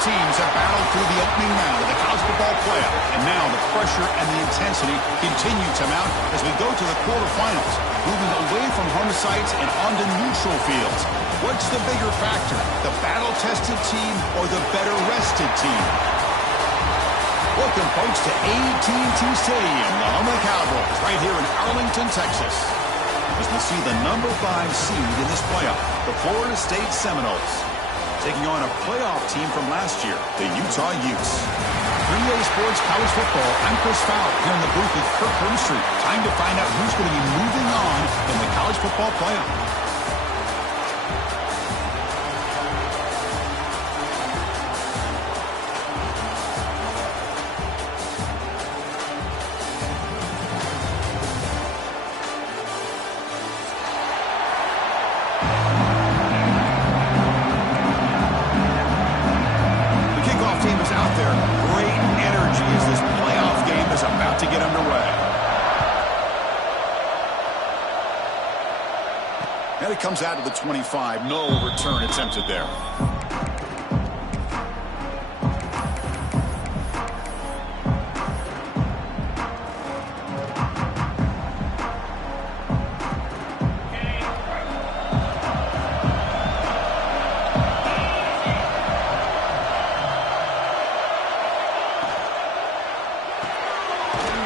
teams have battled through the opening round of the college football playoff, and now the pressure and the intensity continue to mount as we go to the quarterfinals, moving away from home sites and onto neutral fields. What's the bigger factor, the battle-tested team or the better-rested team? Welcome, folks, to AT&T Stadium, the home of the Cowboys, right here in Arlington, Texas, as we see the number 5 seed in this playoff, the Florida State Seminoles, taking on a playoff team from last year, the Utah Utes. 3A Sports College Football, I'm Chris Fowler, here in the booth with Kirk Hermstreet. Time to find out who's going to be moving on in the college football playoff. And it comes out to the 25. No return attempted there.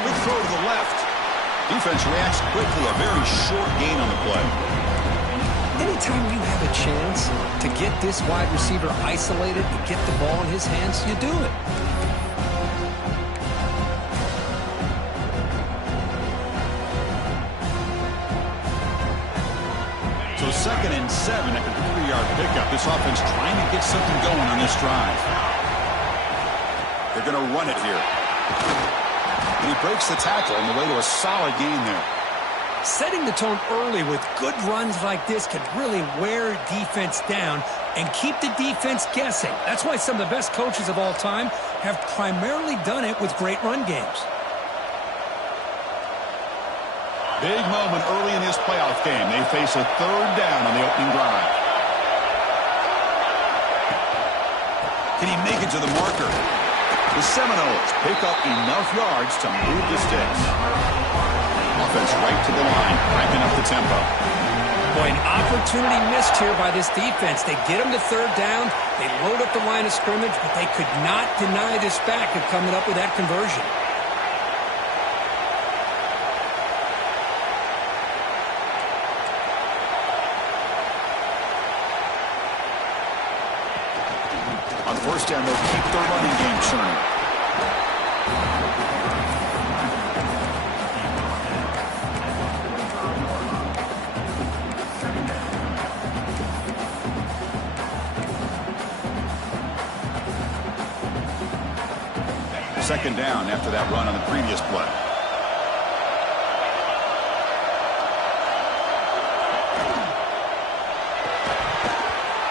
Good throw to the left. Defense reacts quickly. A very short gain on the play. Anytime you have a chance to get this wide receiver isolated and get the ball in his hands, you do it. So 2nd and 7 after the 3-yard pickup. This offense trying to get something going on this drive. They're going to run it here. And he breaks the tackle on the way to a solid gain there. Setting the tone early with good runs like this can really wear defense down and keep the defense guessing. That's why some of the best coaches of all time have primarily done it with great run games. Big moment early in this playoff game. They face a 3rd down on the opening drive. Can he make it to the marker? The Seminoles pick up enough yards to move the sticks. Offense right to the line, cranking up the tempo. Boy, an opportunity missed here by this defense. They get them to 3rd down. They load up the line of scrimmage, but they could not deny this back of coming up with that conversion. On 1st down, they'll keep their running game churning. Second down after that run on the previous play.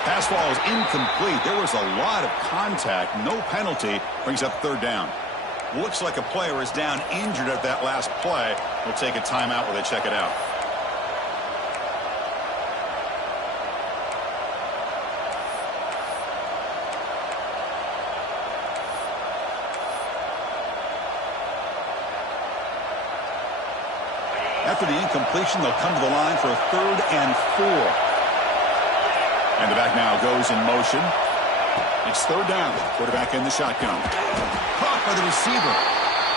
Pass ball is incomplete. There was a lot of contact. No penalty. Brings up 3rd down. Looks like a player is down injured at that last play. We'll take a timeout while they check it out. After the incompletion, they'll come to the line for a 3rd and 4. And the back now goes in motion. It's 3rd down. Quarterback in the shotgun. Caught by the receiver.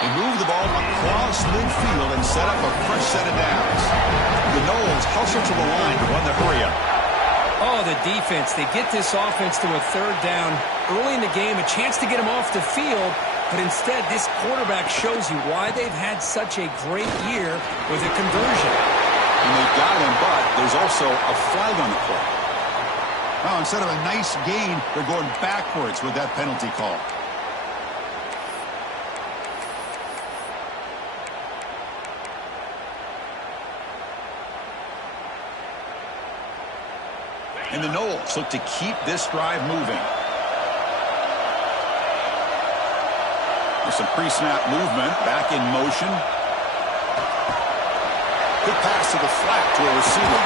They move the ball across midfield and set up a fresh set of downs. The Noles hustle to the line to run the hurry-up. Oh, the defense. They get this offense to a 3rd down early in the game. A chance to get them off the field. But instead, this quarterback shows you why they've had such a great year with a conversion. And they've got him, but there's also a flag on the play. Oh, instead of a nice gain, they're going backwards with that penalty call. And the Noles look to keep this drive moving. Some pre-snap movement, back in motion. Good pass to the flat to a receiver.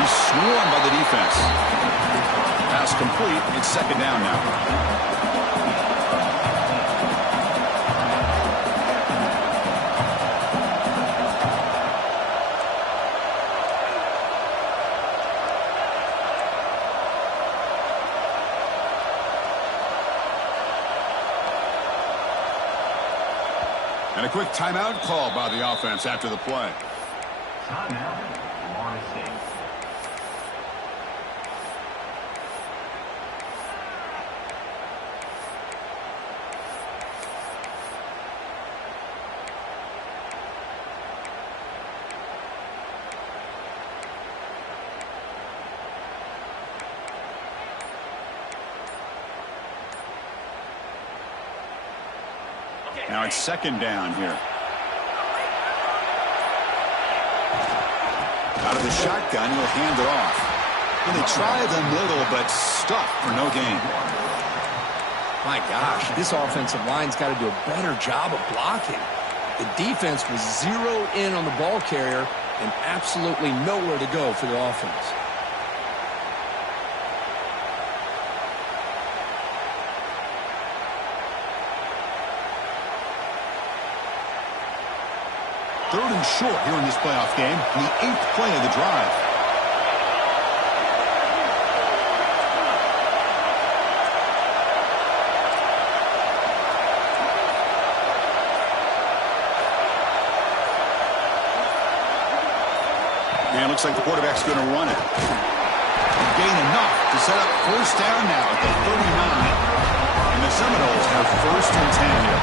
He's swarmed by the defense. Pass complete. It's 2nd down now. And a quick timeout called by the offense after the play. Timeout, Florida State. Now it's second down here. Out of the shotgun, he'll hand it off. And they try the middle, but stuffed for no gain. My gosh, this offensive line's got to do a better job of blocking. The defense was zeroed in on the ball carrier and absolutely nowhere to go for the offense. Third and short here in this playoff game, the 8th play of the drive. And it looks like the quarterback's going to run it. Gain enough to set up first down now at the 39. And the Seminoles have first and 10 here.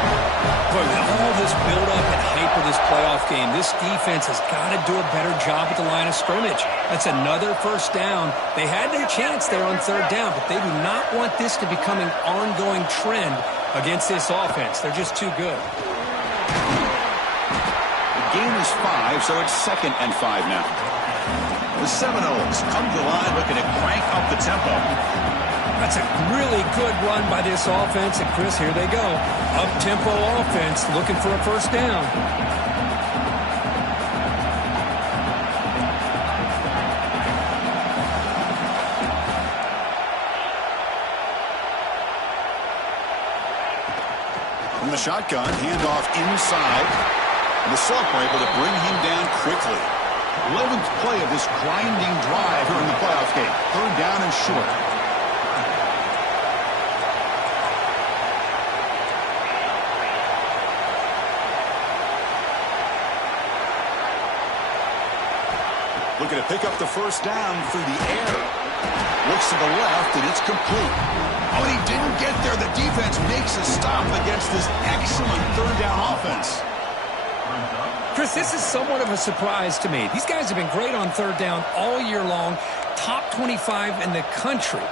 But with all this build-up and hype of this playoff game, this defense has got to do a better job at the line of scrimmage. That's another first down. They had their chance there on third down, but they do not want this to become an ongoing trend against this offense. They're just too good. The gain is 5, so it's second and 5 now. The Seminoles come to the line looking to crank up the tempo. That's a really good run by this offense. And, Chris, here they go. Up-tempo offense looking for a first down. From the shotgun, handoff inside. And the Sophomore able to bring him down quickly. 11th play of this grinding drive here in the playoff game. Third down and short. Looking to pick up the first down through the air. Looks to the left, and it's complete. Oh, and he didn't get there. The defense makes a stop against this excellent third down offense. Chris, this is somewhat of a surprise to me. These guys have been great on third down all year long, top 25 in the country,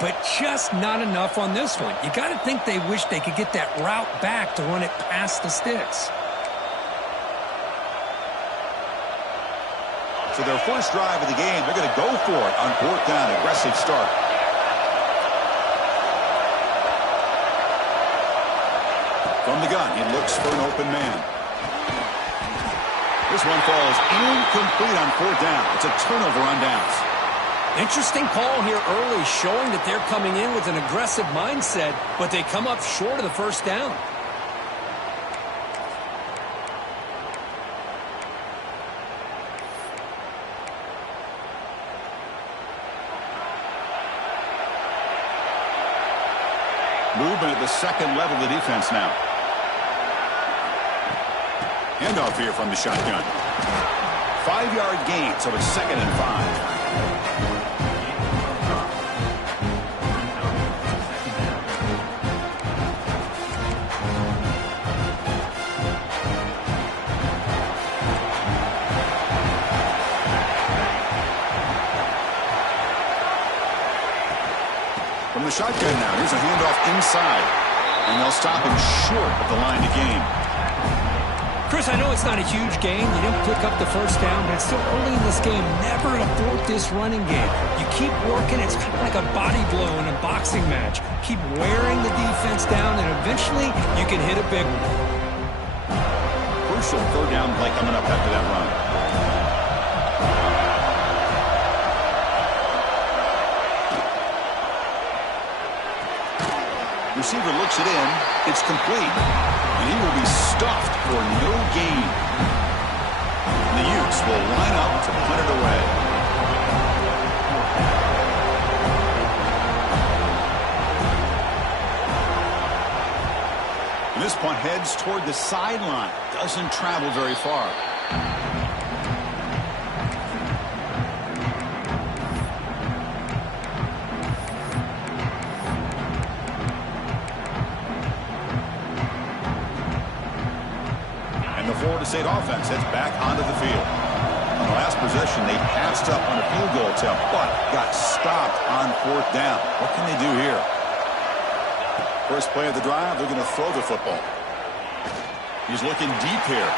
but just not enough on this one. You got to think they wish they could get that route back to run it past the sticks. So their first drive of the game, they're going to go for it on fourth down. Aggressive start. From the gun, he looks for an open man. This one falls incomplete on fourth down. It's a turnover on downs. Interesting call here early, showing that they're coming in with an aggressive mindset, but they come up short of the first down. Movement at the second level of the defense now. Handoff here from the shotgun. 5-yard gain, so it's second and 5. From the shotgun now, here's a handoff inside. And they'll stop him short of the line to gain. Chris, I know it's not a huge gain. You didn't pick up the first down, but it's still early in this game. Never abort this running game. You keep working. It's kind of like a body blow in a boxing match. Keep wearing the defense down, and eventually you can hit a big one. Crucial third down play coming up after that run. Receiver looks it in. It's complete. And he will be stuffed for no gain. The Utes will line up to punt it away. And this punt heads toward the sideline. Doesn't travel very far. And the Florida State offense heads back onto the field. On the last possession, they passed up on a field goal attempt, but got stopped on 4th down. What can they do here? First play of the drive, they're going to throw the football. He's looking deep here.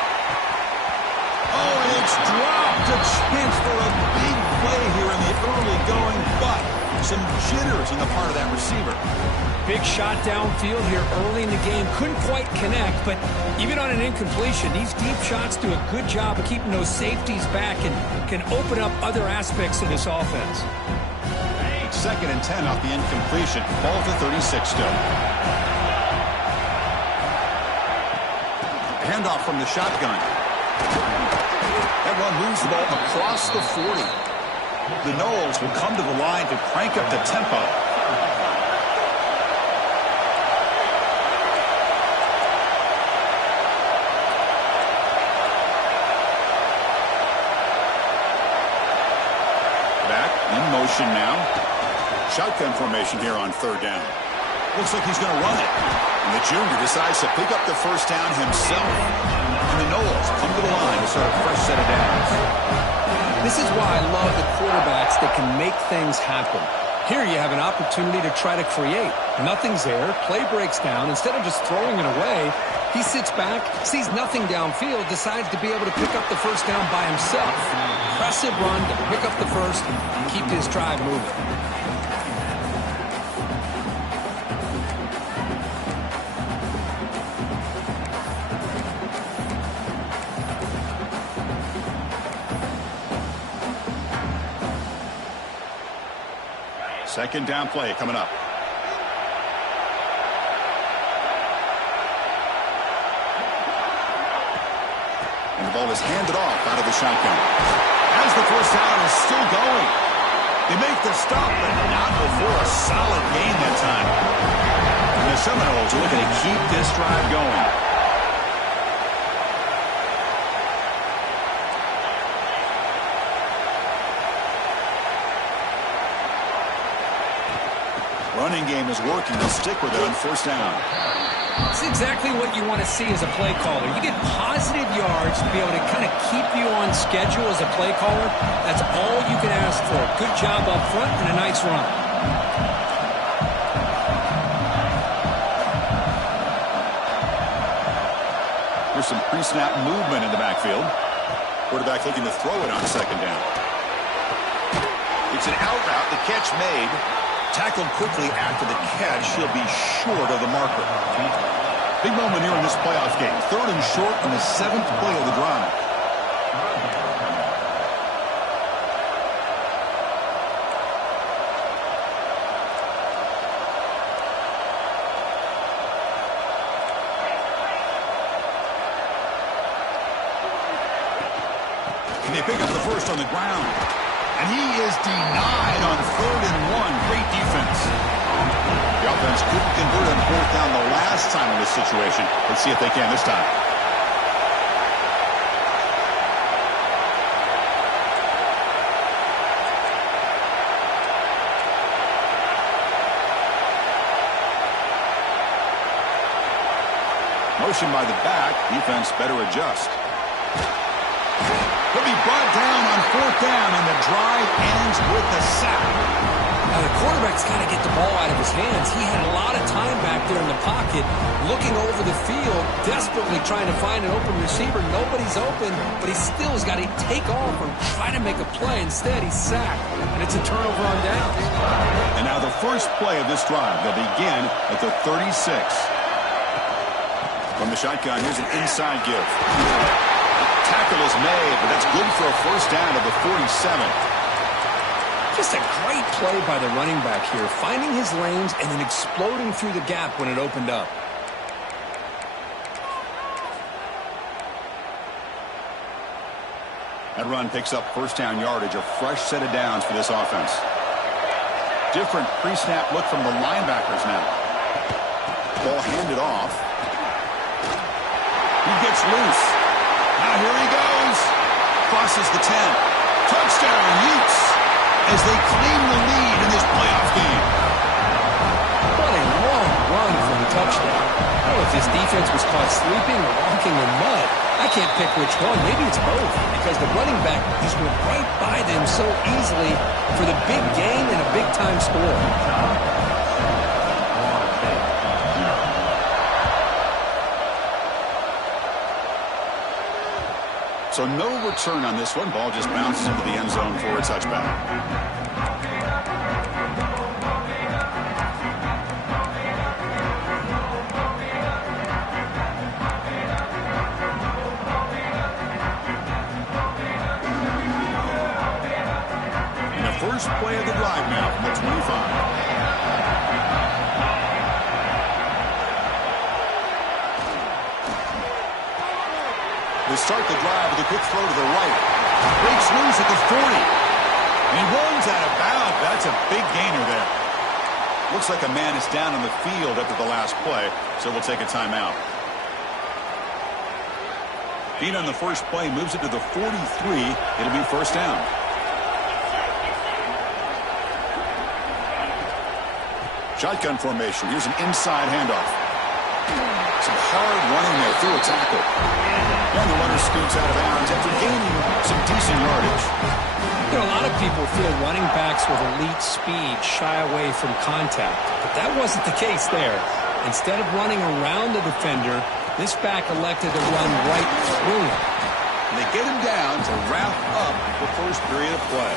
Oh, and it's dropped. A chance for a big play here in the early going, but some jitters on the part of that receiver. Big shot downfield here early in the game. Couldn't quite connect, but even on an incompletion, these deep shots do a good job of keeping those safeties back and can open up other aspects of this offense. 2nd and 10 off the incompletion. Ball at the 36 still. Handoff from the shotgun. That run moves the ball across the 40. The Noles will come to the line to crank up the tempo. Back in motion now. Shotgun formation here on 3rd down. Looks like he's going to run it. And the junior decides to pick up the first down himself. And the Noles come to the line to start a fresh set of downs. This is why I love the quarterbacks that can make things happen. Here you have an opportunity to try to create. Nothing's there. Play breaks down. Instead of just throwing it away, he sits back, sees nothing downfield, decides to be able to pick up the first down by himself. Impressive run to pick up the first and keep this drive moving. Second down play coming up. And the ball is handed off out of the shotgun. As the first down is still going. They make the stop, but not before a solid gain that time. And the Seminoles are looking to keep this drive going. Running game is working. They'll stick with it on first down. It's exactly what you want to see as a play caller. You get positive yards to be able to kind of keep you on schedule as a play caller. That's all you can ask for. Good job up front and a nice run. Here's some pre-snap movement in the backfield. Quarterback looking to throw it on 2nd down. It's an out route. The catch made. Tackled quickly after the catch. He'll be short of the marker. Big moment here in this playoff game. 3rd and short on the 7th play of the drive. Can they pick up the first on the ground? And he is denied on 3rd and 1. Great defense. The offense couldn't convert on 4th down the last time in this situation. Let's see if they can this time. Motion by the back. Defense better adjust. He'll be brought down on 4th down, and the drive ends with the sack. Now, the quarterback's got to get the ball out of his hands. He had a lot of time back there in the pocket, looking over the field, desperately trying to find an open receiver. Nobody's open, but he still has got to take off or try to make a play. Instead, he's sacked, and it's a turnover on downs. And now the first play of this drive. They'll begin at the 36. From the shotgun, here's an inside give. Tackle is made, but that's good for a first down of the 47. Just a great play by the running back here, finding his lanes and then exploding through the gap when it opened up. That run picks up first down yardage, a fresh set of downs for this offense. Different pre-snap look from the linebackers now. Ball handed off. gets loose. Now here he goes. Crosses the 10. Touchdown, Utes, as they claim the lead in this playoff game. What a long run for the touchdown. I don't know if his defense was caught sleeping or walking in mud. I can't pick which one. Maybe it's both, because the running back just went right by them so easily for the big gain and a big-time score. So no return on this one. Ball just bounces into the end zone for a touchback. And the first play of the drive now from the 25. They start the drive with a quick throw to the right. Breaks loose at the 40. And he runs out of bounds. That's a big gainer there. Looks like a man is down on the field after the last play, so we'll take a timeout. Being on the first play moves it to the 43. It'll be first down. Shotgun formation. Here's an inside handoff. Some hard running there through a tackle. And the runner scoots out of bounds after gaining some decent yardage. You know, a lot of people feel running backs with elite speed shy away from contact, but that wasn't the case there. Instead of running around the defender, this back elected to run right through him. And they get him down to wrap up the first period of play.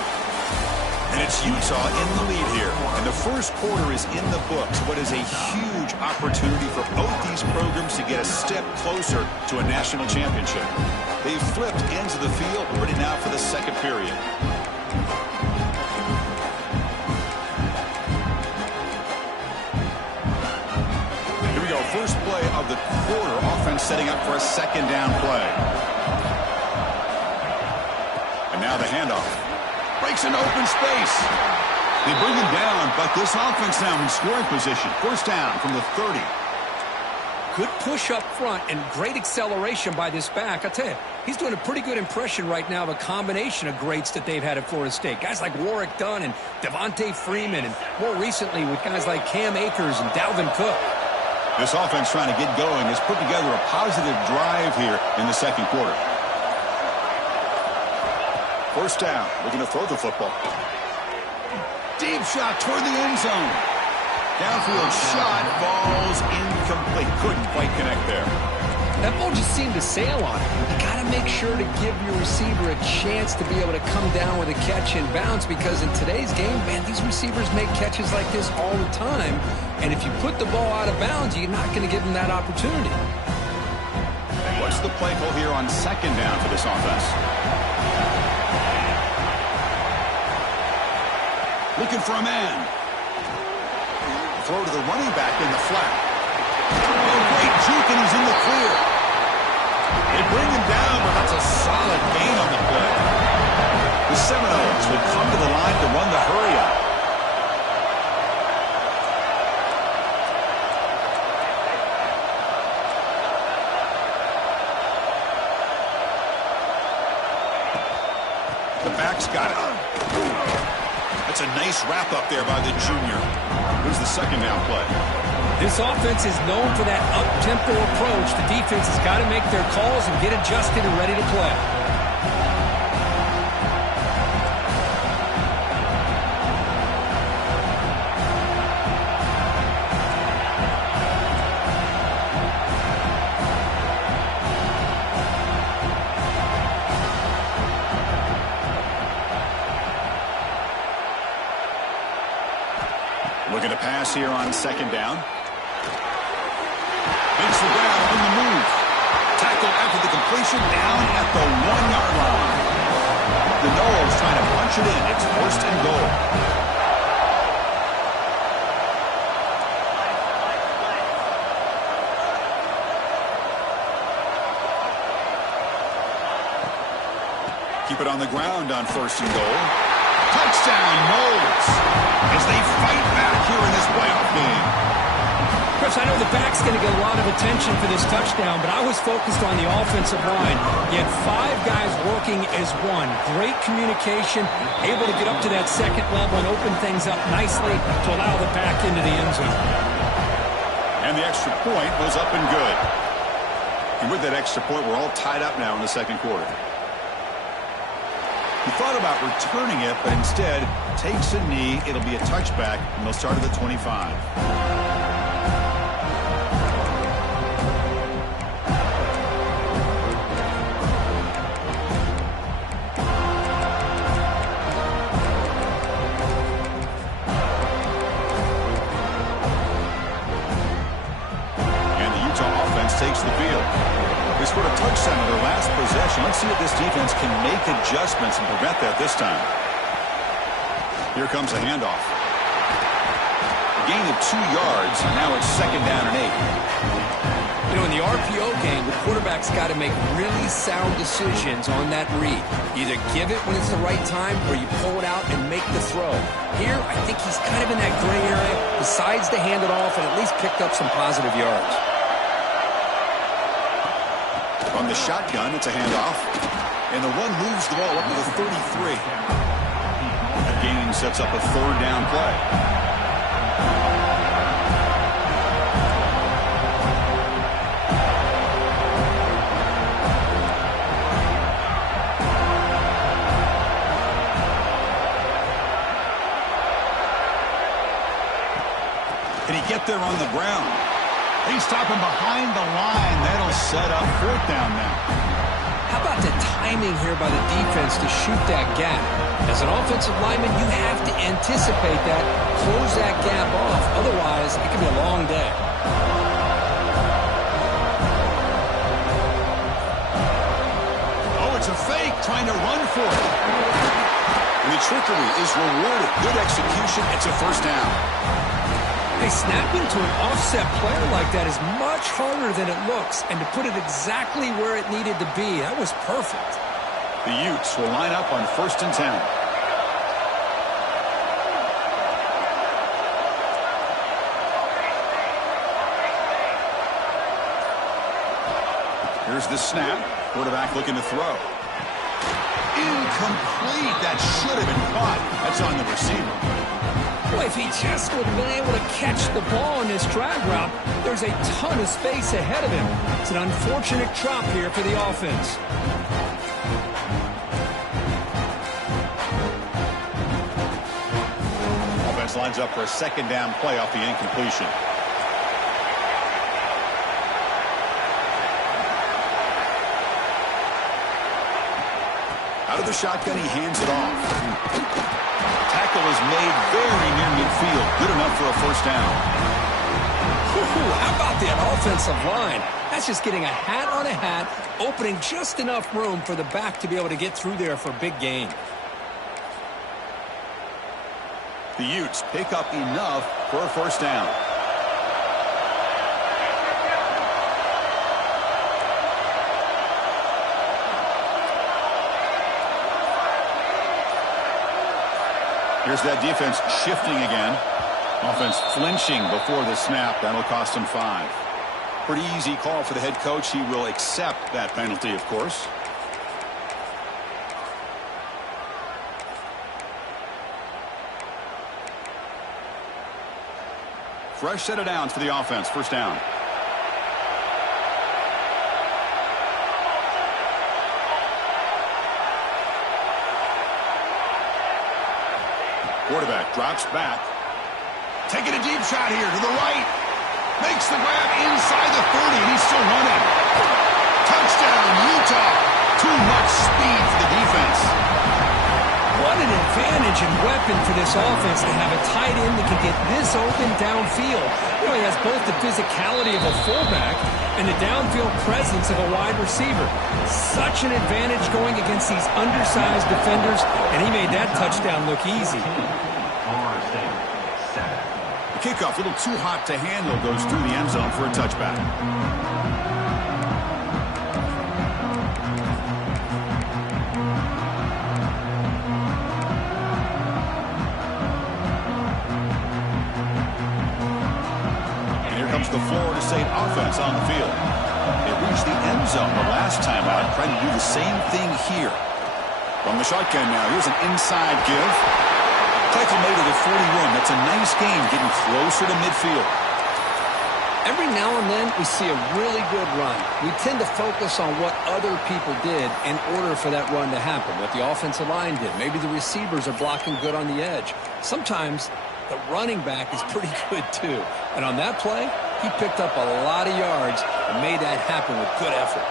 And it's Utah in the lead here. And the first quarter is in the books. What is a huge opportunity for both these programs to get a step closer to a national championship. They've flipped ends of the field, ready now for the second period. Here we go. First play of the quarter. Offense setting up for a second down play. And now the handoff. Breaks an open space. They bring him down, but this offense now in scoring position. First down from the 30. Good push up front and great acceleration by this back. I tell you, he's doing a pretty good impression right now of a combination of greats that they've had at Florida State. Guys like Warwick Dunn and Devontae Freeman, and more recently with guys like Cam Akers and Dalvin Cook. This offense trying to get going has put together a positive drive here in the second quarter. First down, looking to throw the football. Deep shot toward the end zone. Downfield shot falls incomplete. Couldn't quite connect there. That ball just seemed to sail on it. You got to make sure to give your receiver a chance to be able to come down with a catch and bounce, because in today's game, man, these receivers make catches like this all the time. And if you put the ball out of bounds, you're not going to give them that opportunity. What's the play call here on second down for this offense? Looking for a man. Throw to the running back in the flat. Oh, great juke, and he's in the clear. They bring him down, but that's a solid gain on the play. The Seminoles will come to the line to run the hurry-up. The back's got it. That's a nice wrap-up there by the junior. Here's the second down play. This offense is known for that up-tempo approach. The defense has got to make their calls and get adjusted and ready to play. Looking to pass here on second down. Makes the grab on the move. Tackle after the completion, down at the 1-yard line. The Noles trying to punch it in. It's first and goal. Keep it on the ground on first and goal. Touchdown, Noles, as they fight back here in this playoff game. Chris, I know the the back's going to get a lot of attention for this touchdown, but I was focused on the offensive line. You had 5 guys working as one. Great communication, able to get up to that second level and open things up nicely to allow the back into the end zone. And the extra point was up and good. And with that extra point, we're all tied up now in the second quarter. He thought about returning it, but instead takes a knee. It'll be a touchback, and they'll start at the 25. Takes the field. They scored a touchdown in their last possession. Let's see if this defense can make adjustments and prevent that this time. Here comes a handoff. A gain of 2 yards. Now it's 2nd down and 8. You know, in the RPO game, the quarterback's got to make really sound decisions on that read. Either give it when it's the right time or you pull it out and make the throw. Here, I think he's kind of in that gray area, decides to hand it off and at least picked up some positive yards. From the shotgun, it's a handoff. And the one moves the ball up to the 33. That gain sets up a 3rd down play. Can he get there on the ground? They stop him behind the line. That'll set up 4th down now. How about the timing here by the defense to shoot that gap? As an offensive lineman, you have to anticipate that, close that gap off. Otherwise, it could be a long day. Oh, it's a fake, trying to run for it. And the trickery is rewarded. Good execution. It's a 1st down. Hey, snapping to an offset player like that is much harder than it looks, and to put it exactly where it needed to be, that was perfect. The Utes will line up on 1st and 10. Here's the snap. Quarterback looking to throw. Incomplete. That should have been caught. That's on the receiver. Boy, if he just would have been able to catch the ball in this drag route, there's a ton of space ahead of him. It's an unfortunate drop here for the offense. Offense lines up for a 2nd down play off the incompletion. Out of the shotgun, he hands it off. Tackle is made very near midfield. Good enough for a 1st down. Ooh, how about that offensive line? That's just getting a hat on a hat, opening just enough room for the back to be able to get through there for a big gain. The Utes pick up enough for a 1st down. Here's that defense shifting again. Offense flinching before the snap. That'll cost him 5. Pretty easy call for the head coach. He will accept that penalty, of course. Fresh set of downs for the offense. 1st down. Quarterback drops back. Taking a deep shot here to the right. Makes the grab inside the 30, and he's still running. Touchdown, Utah. Too much speed for the defense. What an advantage and weapon for this offense to have a tight end that can get this open downfield. You know, he has both the physicality of a fullback and the downfield presence of a wide receiver. Such an advantage going against these undersized defenders, and he made that touchdown look easy. The kickoff, a little too hot to handle, goes through the end zone for a touchback. brings the Florida State offense on the field. They reached the end zone the last time out, trying to do the same thing here. From the shotgun now, here's an inside give. Tackle made to the 41. That's a nice gain, getting closer to midfield. Every now and then, we see a really good run. We tend to focus on what other people did in order for that run to happen, what the offensive line did. Maybe the receivers are blocking good on the edge. Sometimes the running back is pretty good, too. And on that play, he picked up a lot of yards and made that happen with good effort.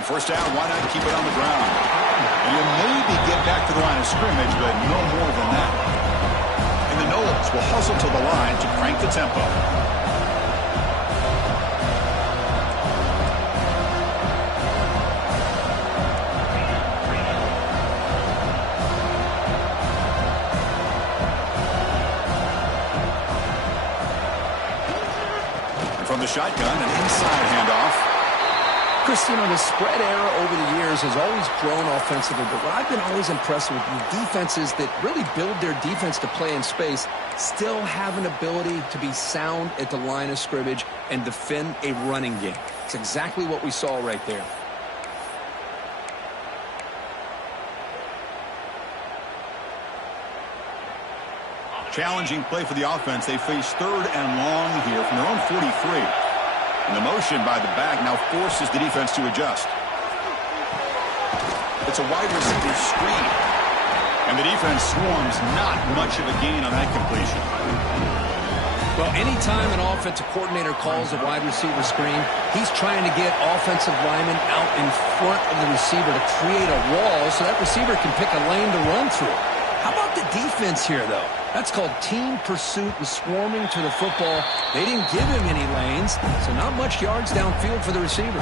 On first down, why not keep it on the ground? And you'll maybe get back to the line of scrimmage, but no more than that. And the Noles will hustle to the line to crank the tempo. And from the shotgun, an inside handoff. Chris, you know, the spread era over the years has always grown offensively, but what I've been always impressed with the defenses that really build their defense to play in space still have an ability to be sound at the line of scrimmage and defend a running game. It's exactly what we saw right there. Challenging play for the offense. They face 3rd and long here from their own 43. And the motion by the back now forces the defense to adjust. It's a wide receiver screen. And the defense swarms, not much of a gain on that completion. Well, anytime an offensive coordinator calls a wide receiver screen, he's trying to get offensive linemen out in front of the receiver to create a wall so that receiver can pick a lane to run through. How about the defense here, though? That's called team pursuit and swarming to the football. They didn't give him any lanes, so not much yards downfield for the receiver.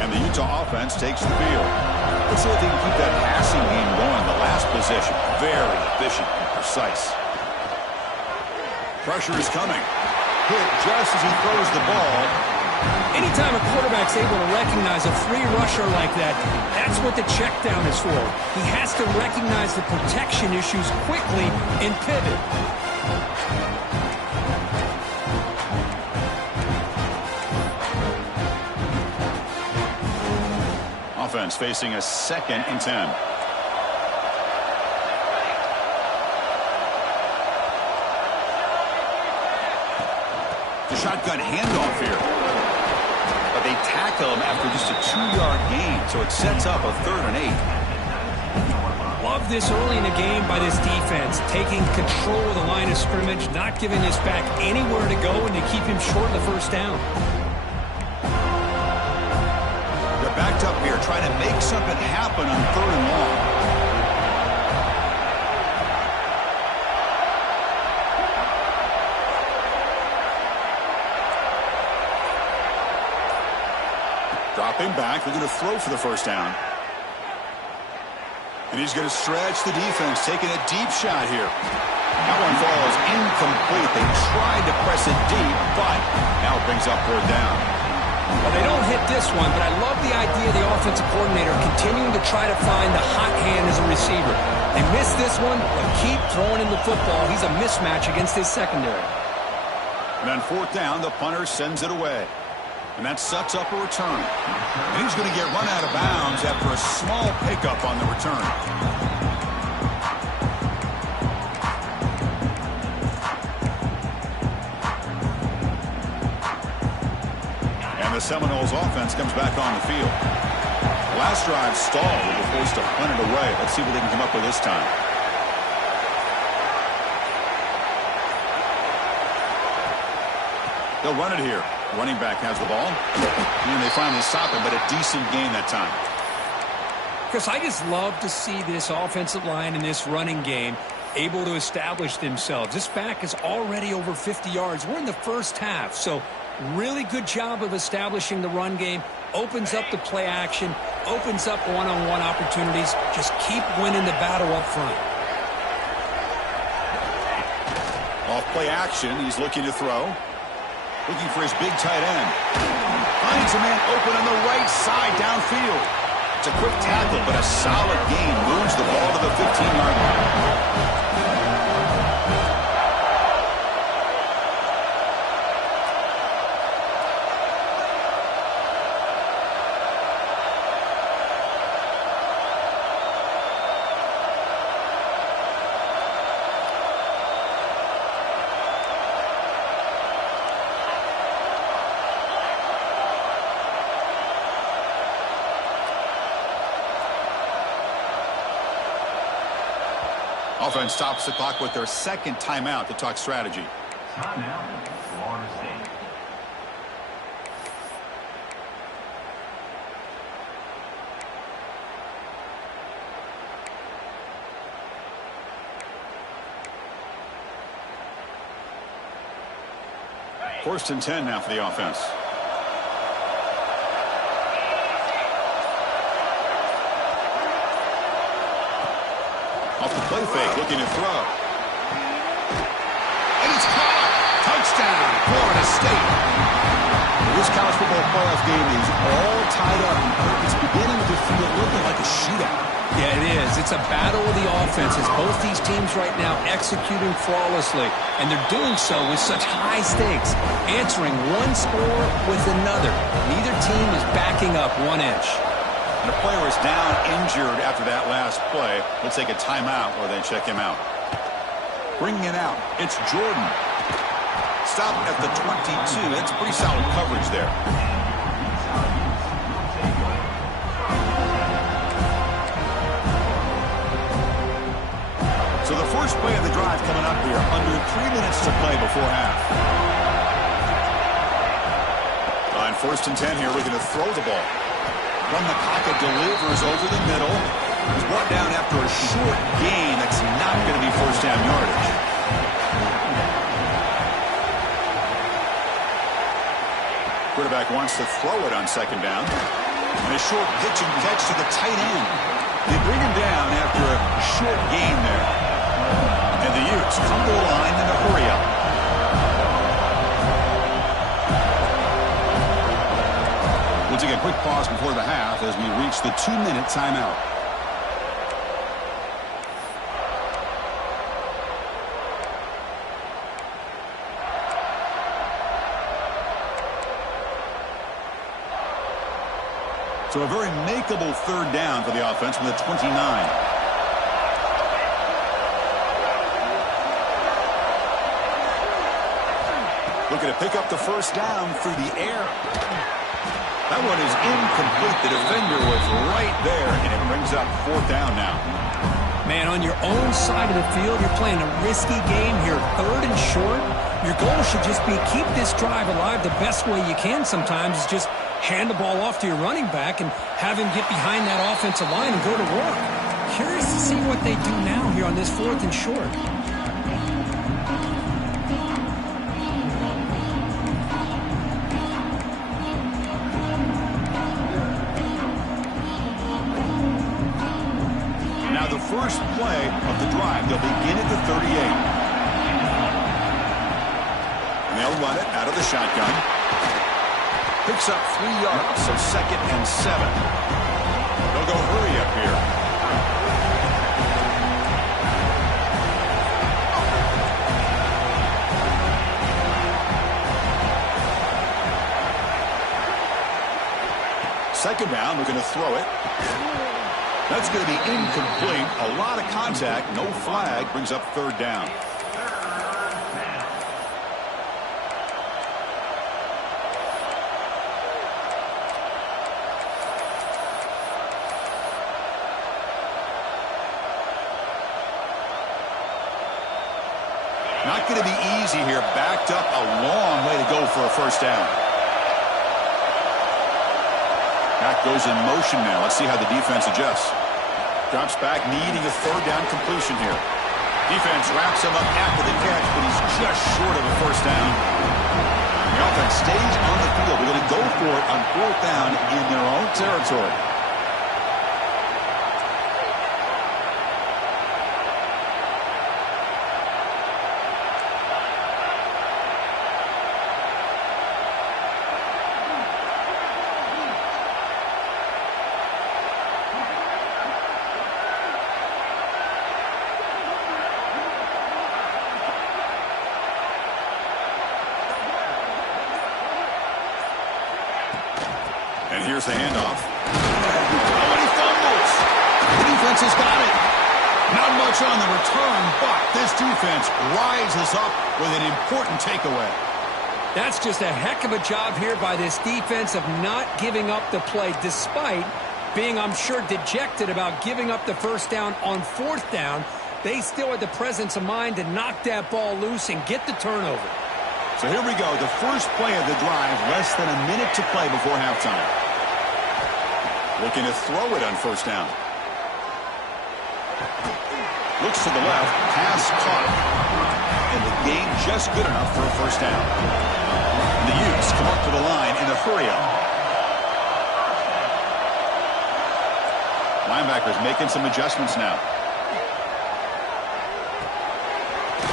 And the Utah offense takes the field. Let's see if they can keep that passing game going. The last possession, very efficient and precise. Pressure is coming. Hit just as he throws the ball. Anytime a quarterback's able to recognize a free rusher like that, that's what the check down is for. He has to recognize the protection issues quickly and pivot. Offense facing a 2nd and 10. The shotgun handoff here. But they tackle him after just a 2-yard gain, so it sets up a 3rd and 8. Love this early in the game by this defense, taking control of the line of scrimmage, not giving this back anywhere to go, and to keep him short of the first down. They're backed up here, trying to make something happen on 3rd and long. Dropping back, they're going to throw for the first down. And he's going to stretch the defense, taking a deep shot here. That one falls incomplete. They tried to press it deep, but now it brings up 4th down. Well, they don't hit this one, but I love the idea of the offensive coordinator continuing to try to find the hot hand as a receiver. They missed this one, but keep throwing him the football. He's a mismatch against his secondary. And on 4th down, the punter sends it away. And that sets up a return. And he's going to get run out of bounds after a small pickup on the return. And the Seminoles offense comes back on the field. Last drive stalled. They were forced to punt it away. Let's see what they can come up with this time. They'll run it here. Running back has the ball. And they finally stop him, but a decent gain that time. Chris, I just love to see this offensive line in this running game able to establish themselves. This back is already over 50 yards. We're in the first half, so really good job of establishing the run game. Opens up the play action, opens up one-on-one opportunities. Just keep winning the battle up front. Off play action, he's looking to throw. Looking for his big tight end. Finds a man open on the right side downfield. It's a quick tackle, but a solid gain. Moves the ball to the 15-yard line. Offense stops the clock with their second timeout to talk strategy. Timeout, Florida State. First and 10 now for the offense. Off the play fake, looking to throw. And it's caught. Touchdown, Florida State. This college football playoff game is all tied up. It's beginning to feel looking like a shootout. Yeah, it is. It's a battle of the offenses. Both these teams right now executing flawlessly, and they're doing so with such high stakes, answering one score with another. Neither team is backing up 1 inch. And a player is down injured after that last play. We'll take a timeout or then check him out. Bringing it out, it's Jordan. Stop at the 22. That's pretty solid coverage there. So the first play of the drive coming up here. Under 3 minutes to play before half. On first and 10 here, we're going to throw the ball. From the pocket, delivers over the middle. He's brought down after a short gain. That's not going to be first down yardage. Quarterback wants to throw it on second down. And a short pitch and catch to the tight end. They bring him down after a short gain there. And the Utes come to the line in a hurry up. We'll take a quick pause before the half as we reach the 2-minute timeout. So a very makeable third down for the offense from the 29. Looking to pick up the first down through the air. That one is incomplete. The defender was right there, and it brings up fourth down now. Man, on your own side of the field, you're playing a risky game here. Third and short. Your goal should just be keep this drive alive the best way you can sometimes is just hand the ball off to your running back and have him get behind that offensive line and go to work. Curious to see what they do now here on this fourth and short. Now the first play of the drive, they'll begin at the 38. And they'll run it out of the shotgun. Picks up 3 yards, so second and 7. They'll go hurry up here. Second down, we're going to throw it. That's going to be incomplete. A lot of contact, no flag, brings up third down. Not going to be easy here. Backed up a long way to go for a first down. Back goes in motion now. Let's see how the defense adjusts. Drops back, needing a third down completion here. Defense wraps him up after the catch, but he's just short of a first down. The offense stays on the field. We're going to go for it on fourth down in their own territory. And here's the handoff. Oh, and he fumbles. The defense has got it. Not much on the return, but this defense rises up with an important takeaway. That's just a heck of a job here by this defense of not giving up the play, despite being, I'm sure, dejected about giving up the first down on fourth down. They still had the presence of mind to knock that ball loose and get the turnover. So here we go, the first play of the drive, less than a minute to play before halftime. Looking to throw it on first down. Looks to the left, pass caught. And the gain just good enough for a first down. And the Utes come up to the line in a hurry-up. Linebackers making some adjustments now.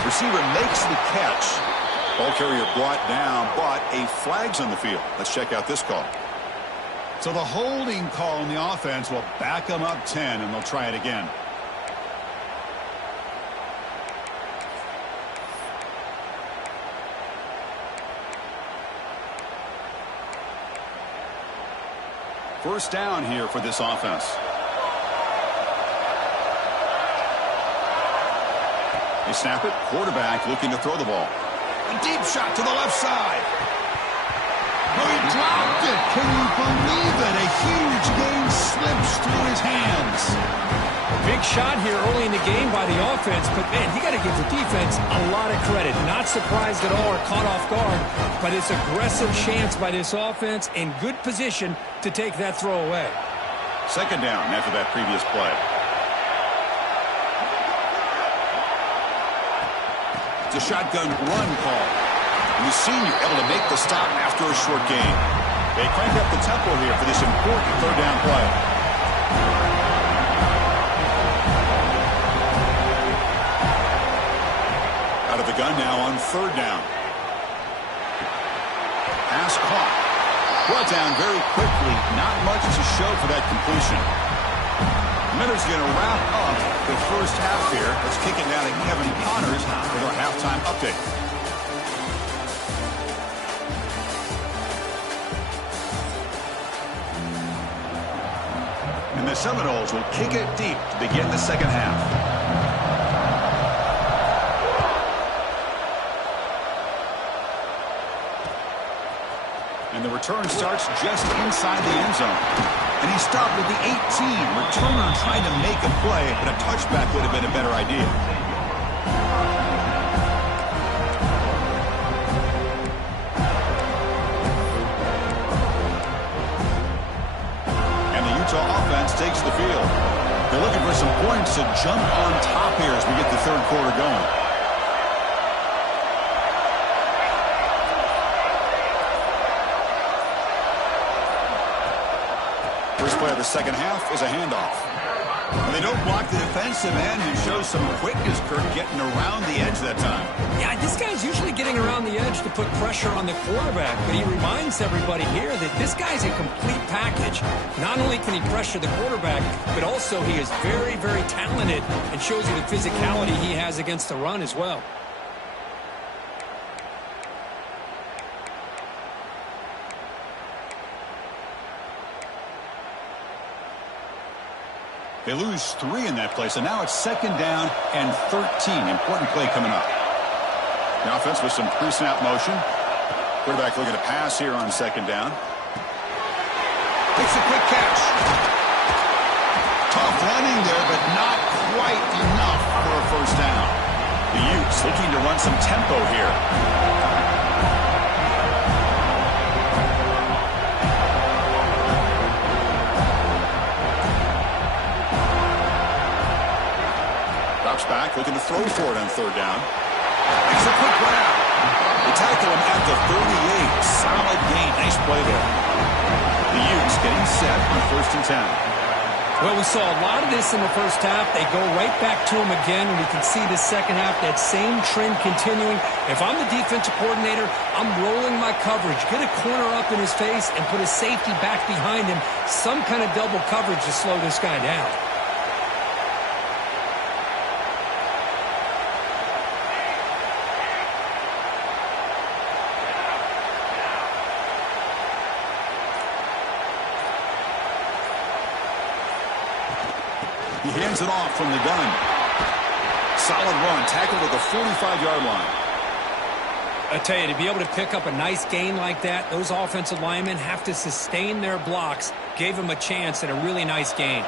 Receiver makes the catch. Ball carrier brought down, but a flag's on the field. Let's check out this call. So the holding call on the offense will back them up 10, and they'll try it again. First down here for this offense. They snap it. Quarterback looking to throw the ball. A deep shot to the left side. Oh, he dropped it. Can you believe it? A huge gain slips through his hands. Big shot here early in the game by the offense, but, man, you got to give the defense a lot of credit. Not surprised at all or caught off guard, but it's aggressive chance by this offense in good position to take that throw away. Second down after that previous play. It's a shotgun run call. And the senior able to make the stop after a short gain. They crank up the tempo here for this important third down play. Out of the gun now on third down. Pass caught. Brought down very quickly. Not much to show for that completion. Minter's going to wrap up the first half here. Let's kick it down to Kevin Connors with our halftime update. And the Seminoles will kick it deep to begin the second half. And the return starts just inside the end zone. And he stopped at the 18. Returner trying to make a play, but a touchback would have been a better idea. And the Utah offense takes the field. They're looking for some points to jump on top here as we get the third quarter going. Play of the second half is a handoff. And they don't block the defensive end, who shows some quickness, Kirk, getting around the edge that time. Yeah, this guy's usually getting around the edge to put pressure on the quarterback, but he reminds everybody here that this guy's a complete package. Not only can he pressure the quarterback, but also he is very, very talented and shows you the physicality he has against the run as well. They lose 3 in that play, so now it's second down and 13. Important play coming up. The offense with some pre-snap motion. Quarterback looking to pass here on second down. Makes a quick catch. Tough running there, but not quite enough for a first down. The Utes looking to run some tempo here. Back, looking to throw for it on third down. Makes a quick grab. They tackle him at the 38. Solid gain. Nice play there. The Utes getting set on first and 10. Well, we saw a lot of this in the first half. They go right back to him again, and we can see the second half, that same trend continuing. If I'm the defensive coordinator, I'm rolling my coverage. Get a corner up in his face and put a safety back behind him. Some kind of double coverage to slow this guy down. Hands it off from the gun. Solid run, tackled at the 45-yard line. I tell you, to be able to pick up a nice gain like that, those offensive linemen have to sustain their blocks. Gave them a chance at a really nice gain.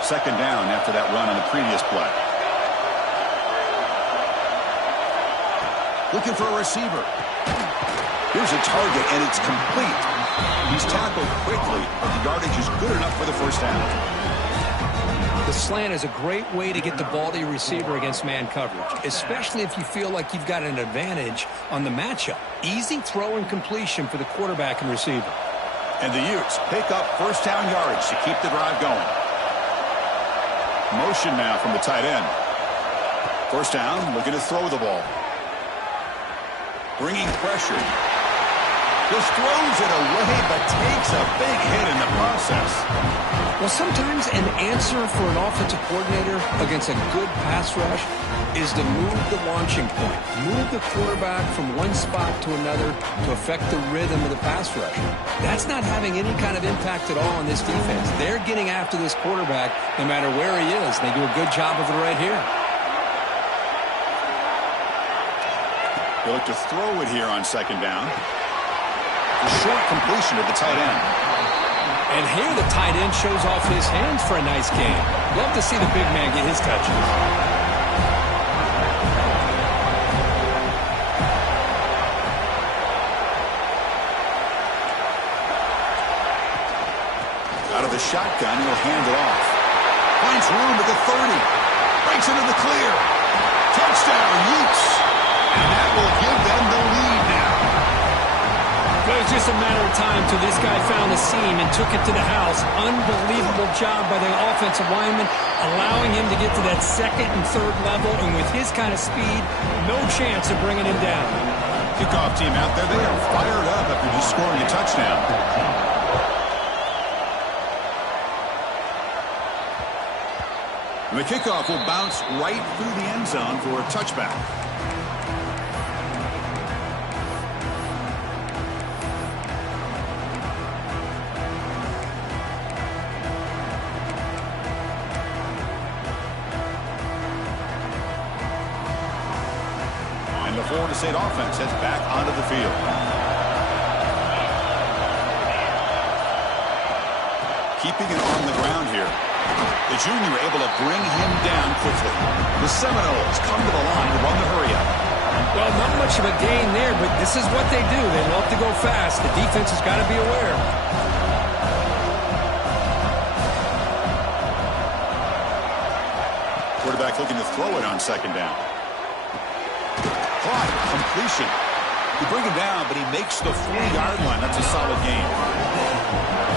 Second down after that run on the previous play. Looking for a receiver. Here's a target, and it's complete. He's tackled quickly, but the yardage is good enough for the first down. The slant is a great way to get the ball to your receiver against man coverage, especially if you feel like you've got an advantage on the matchup. Easy throw and completion for the quarterback and receiver. And the Utes pick up first down yardage to keep the drive going. Motion now from the tight end. First down, looking to throw the ball. Bringing pressure. Just throws it away, but takes a big hit in the process. Well, sometimes an answer for an offensive coordinator against a good pass rush is to move the launching point. Move the quarterback from one spot to another to affect the rhythm of the pass rush. That's not having any kind of impact at all on this defense. They're getting after this quarterback no matter where he is. They do a good job of it right here. They look to throw it here on second down. A short completion to the tight end. And here the tight end shows off his hands for a nice gain. Love to see the big man get his touches. Out of the shotgun, he'll hand it off. Finds room at the 30. Breaks into the clear. Touchdown, Utes. And that will give them the lead now. It was just a matter of time till this guy found the seam and took it to the house. Unbelievable job by the offensive lineman, allowing him to get to that second and third level. And with his kind of speed, no chance of bringing him down. Kickoff team out there, they are fired up after just scoring a touchdown. And the kickoff will bounce right through the end zone for a touchback. And the Florida State offense heads back onto the field. Keeping it on the ground here. The junior able to bring him down quickly. The Seminoles come to the line to run the hurry-up. Well, not much of a gain there, but this is what they do. They love to go fast. The defense has got to be aware. Quarterback looking to throw it on second down. Caught. Completion. You bring him down, but he makes the 40-yard line. That's a solid gain.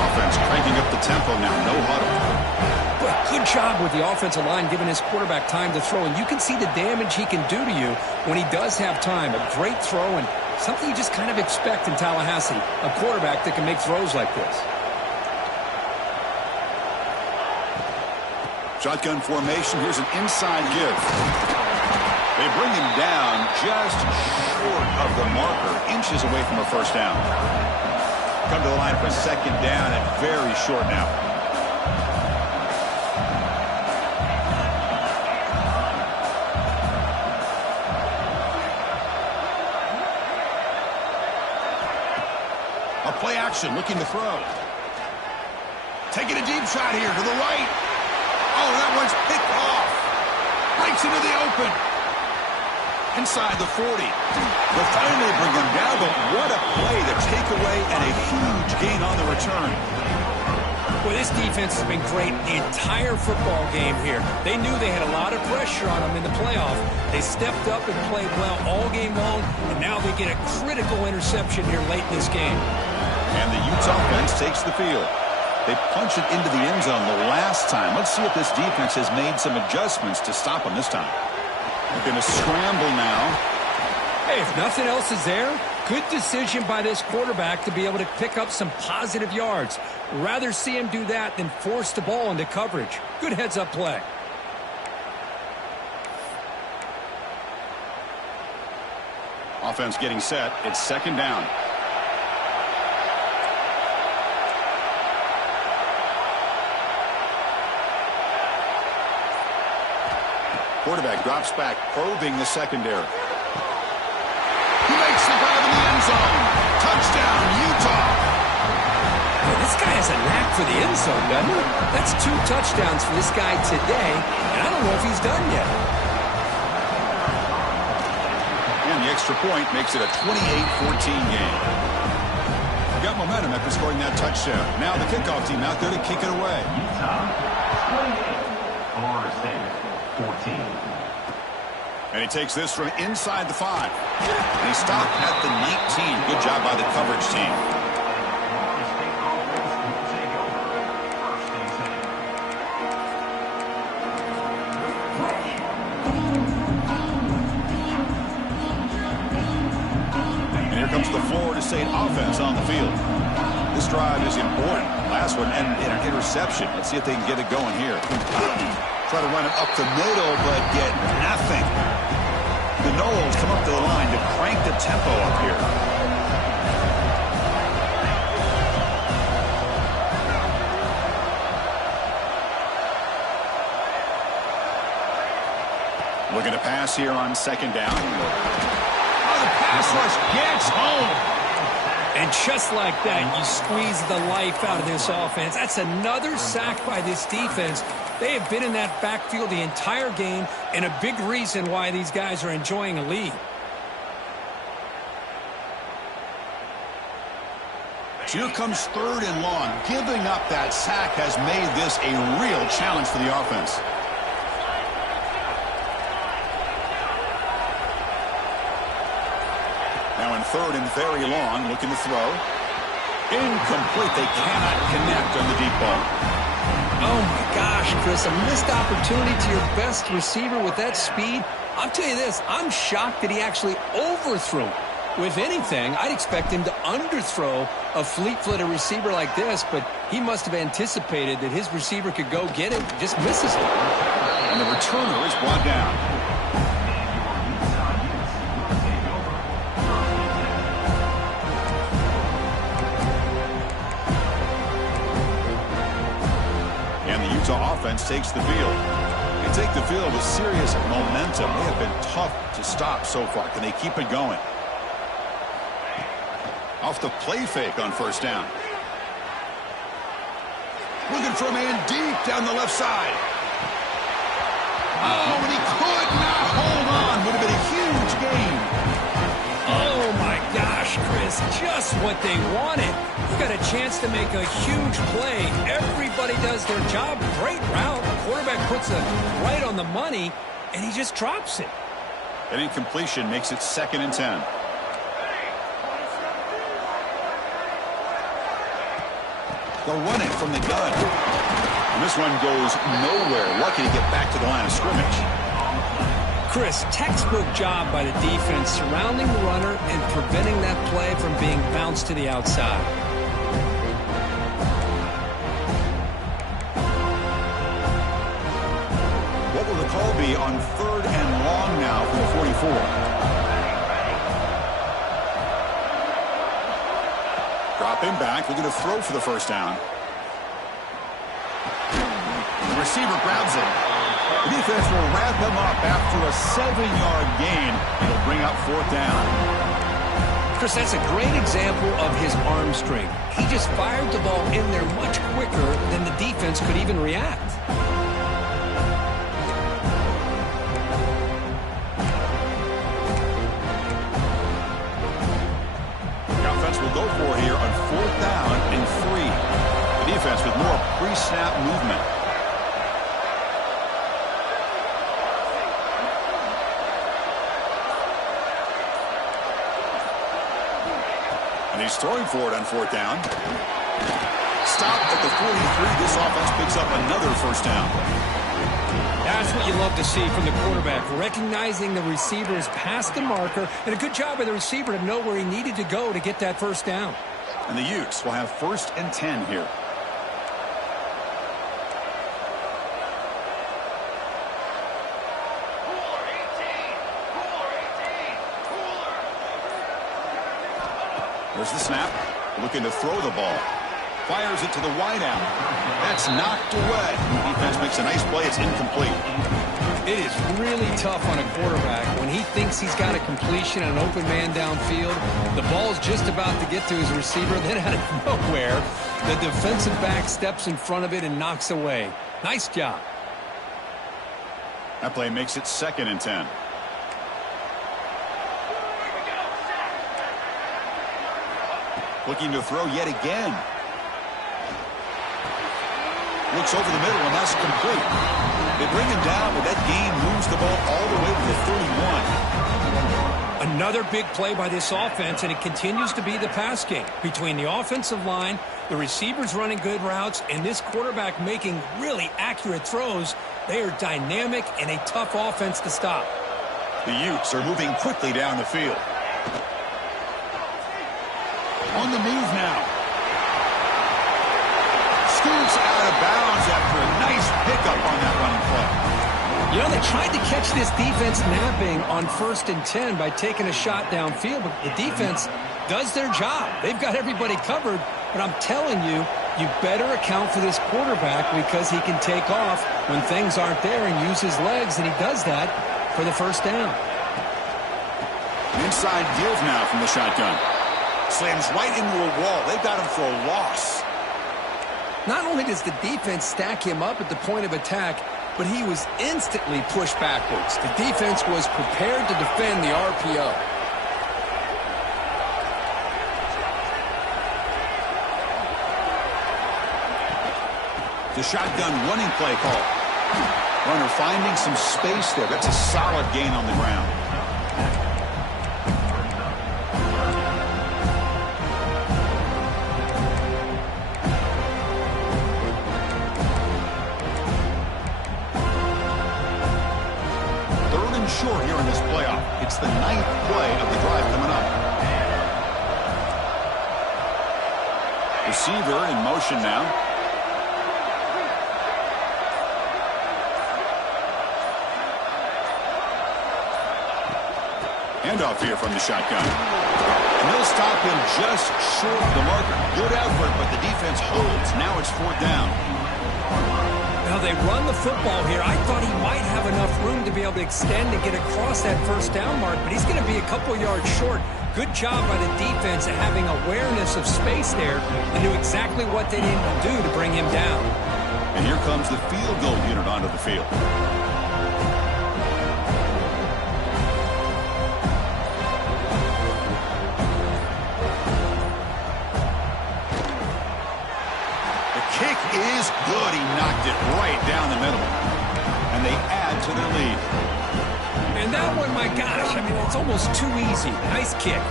Offense cranking up the tempo now. No huddle. But good job with the offensive line giving his quarterback time to throw. And you can see the damage he can do to you when he does have time. A great throw and something you just kind of expect in Tallahassee. A quarterback that can make throws like this. Shotgun formation. Here's an inside give. They bring him down just short of the marker. Inches away from a first down. Come to the line for a second down and very short now. A play action looking to throw. Taking a deep shot here to the right. Oh, that one's picked off. Breaks into the open. Inside the 40. They'll finally bring him down, but what a play, the takeaway, and a huge gain on the return. Well, this defense has been great the entire football game here. They knew they had a lot of pressure on them in the playoff. They stepped up and played well all game long, and now they get a critical interception here late in this game. And the Utes offense takes the field. They punch it into the end zone the last time. Let's see if this defense has made some adjustments to stop them this time. They're going to scramble now. Hey, if nothing else is there, good decision by this quarterback to be able to pick up some positive yards. Rather see him do that than force the ball into coverage. Good heads-up play. Offense getting set. It's second down. Quarterback drops back, probing the secondary. He makes the grab in the end zone. Touchdown, Utah. Well, this guy has a knack for the end zone, doesn't he? That's 2 touchdowns for this guy today, and I don't know if he's done yet. And the extra point makes it a 28-14 game. Got momentum after scoring that touchdown. Now the kickoff team out there to kick it away. Utah 28, Florida State 14. And he takes this from inside the 5. And he stopped at the 19. Good job by the coverage team. Florida State offense will take over. First and 10. And here comes the Florida State offense on the field. This drive is important. Last one ended in an interception. Let's see if they can get it going here. Try to run it up the middle, but get nothing. The Noles come up to the line to crank the tempo up here. Looking to pass here on second down. Oh, the pass rush gets home. And just like that, you squeeze the life out of this offense. That's another sack by this defense. They have been in that backfield the entire game, and a big reason why these guys are enjoying a lead. Here comes 3rd and long. Giving up that sack has made this a real challenge for the offense. Now in 3rd and very long, looking to throw. Incomplete. They cannot connect on the deep ball. Oh, my gosh, Chris, a missed opportunity to your best receiver with that speed. I'll tell you this, I'm shocked that he actually overthrew. With anything, I'd expect him to underthrow a fleet-footed receiver like this, but he must have anticipated that his receiver could go get it, just misses it. And the returner is brought down. Utah offense takes the field. They take the field with serious momentum. They have been tough to stop so far. Can they keep it going? Off the play fake on 1st down. Looking for a man deep down the left side. Oh, and he could not hold on. Would have been a huge gain. Oh, my gosh, Chris, just what they wanted. You got a chance to make a huge play. Everybody does their job. Great route. The quarterback puts it right on the money, and he just drops it. An incompletion makes it 2nd and 10. They'll run it from the gun. And this one goes nowhere. Lucky to get back to the line of scrimmage. Chris, textbook job by the defense surrounding the runner and preventing that play from being bounced to the outside. What will the call be on 3rd and long now for the 44? Dropping back, looking to throw for the 1st down. The receiver grabs it. The defense will wrap him up after a 7-yard gain. It'll bring up 4th down. Chris, that's a great example of his arm strength. He just fired the ball in there much quicker than the defense could even react. The offense will go for it here on 4th down and 3. The defense with more pre-snap movement. And he's throwing for it on 4th down. Stopped at the 43. This offense picks up another 1st down. That's what you love to see from the quarterback, recognizing the receiver's past the marker, and a good job by the receiver to know where he needed to go to get that 1st down. And the Utes will have 1st and 10 here. There's the snap. Looking to throw the ball. Fires it to the wideout. That's knocked away. Defense makes a nice play. It's incomplete. It is really tough on a quarterback when he thinks he's got a completion and an open man downfield. The ball's just about to get to his receiver, then out of nowhere, the defensive back steps in front of it and knocks away. Nice job. That play makes it 2nd and 10. Looking to throw yet again. Looks over the middle, and that's complete. They bring him down, but that gain moves the ball all the way to the 31. Another big play by this offense, and it continues to be the pass game. Between the offensive line, the receivers running good routes, and this quarterback making really accurate throws, they are dynamic and a tough offense to stop. The Utes are moving quickly down the field. On the move now. Scoots out of bounds after a nice pickup on that running play. You know, they tried to catch this defense napping on 1st and 10 by taking a shot downfield, but the defense does their job. They've got everybody covered, but I'm telling you, you better account for this quarterback because he can take off when things aren't there and use his legs, and he does that for the 1st down. Inside give now from the shotgun. Slams right into a wall. They've got him for a loss. Not only does the defense stack him up at the point of attack, but he was instantly pushed backwards. The defense was prepared to defend the RPO. The shotgun running play call. Runner finding some space there. That's a solid gain on the ground. Short here in this playoff. It's the 9th play of the drive coming up. Receiver in motion now. Handoff here from the shotgun. And they'll stop him just short of the marker. Good effort, but the defense holds. Now it's 4th down. Now they run the football here. I thought he might have enough room to be able to extend and get across that 1st down mark, but he's going to be a couple yards short. Good job by the defense at having awareness of space there and knew exactly what they needed to do to bring him down. And here comes the field goal unit onto the field. Kick is good. He knocked it right down the middle. And they add to their lead. And that one, my gosh, I mean, it's almost too easy. Nice kick.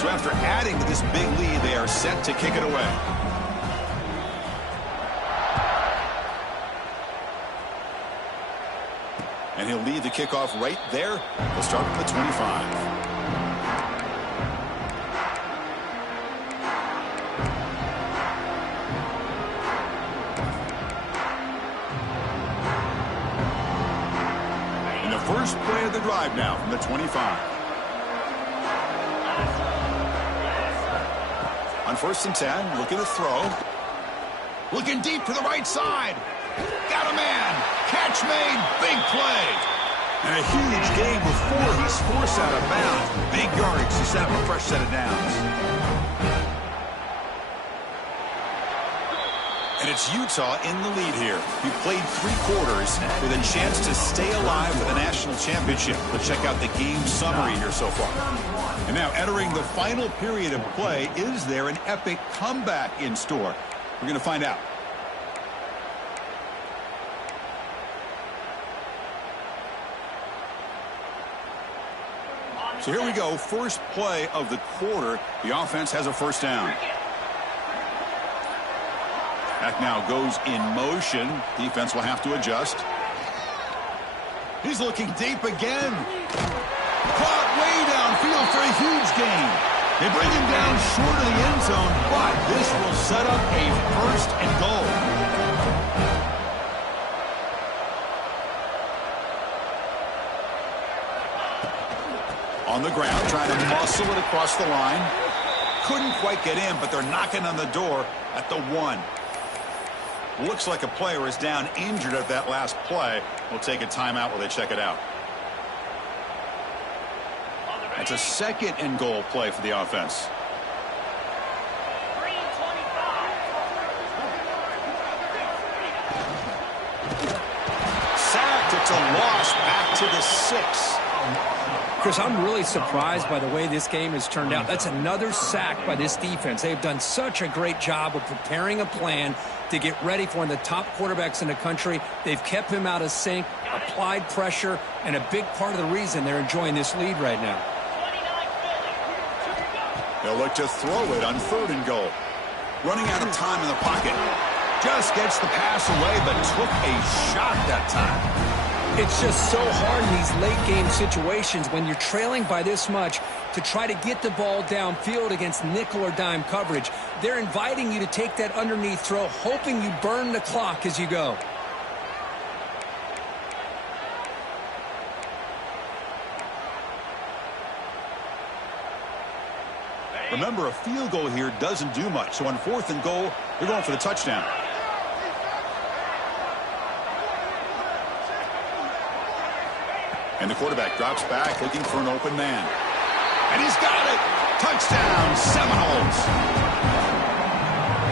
So after adding to this big lead, they are set to kick it away. And he'll lead the kickoff right there. They'll start at the 25. First play of the drive now from the 25. On 1st and 10, looking to throw. Looking deep to the right side. Got a man. Catch made. Big play. And a huge gain before he's forced out of bounds. Big yardage to set up a fresh set of downs. And it's Utah in the lead here. He played 3 quarters with a chance to stay alive for the national championship. Let's check out the game summary here so far. And now entering the final period of play, is there an epic comeback in store? We're going to find out. So here we go. First play of the quarter. The offense has a 1st down. Back now goes in motion. Defense will have to adjust. He's looking deep again. Caught way downfield for a huge gain. They bring him down short of the end zone, but this will set up a 1st and goal. On the ground, trying to muscle it across the line. Couldn't quite get in, but they're knocking on the door at the 1. Looks like a player is down injured at that last play. We'll take a timeout while they check it out. It's a second and goal play for the offense. Sacked. It's a loss back to the 6. Chris, I'm really surprised by the way this game has turned out. That's another sack by this defense. They've done such a great job of preparing a plan to get ready for one of the top quarterbacks in the country. They've kept him out of sync, applied pressure, and a big part of the reason they're enjoying this lead right now. They'll look to throw it on 3rd and goal. Running out of time in the pocket. Just gets the pass away, but took a shot that time. It's just so hard in these late-game situations when you're trailing by this much to try to get the ball downfield against nickel or dime coverage. They're inviting you to take that underneath throw, hoping you burn the clock as you go. Remember, a field goal here doesn't do much. So on 4th and goal, they're going for the touchdown. And the quarterback drops back looking for an open man. And he's got it! Touchdown, Seminoles!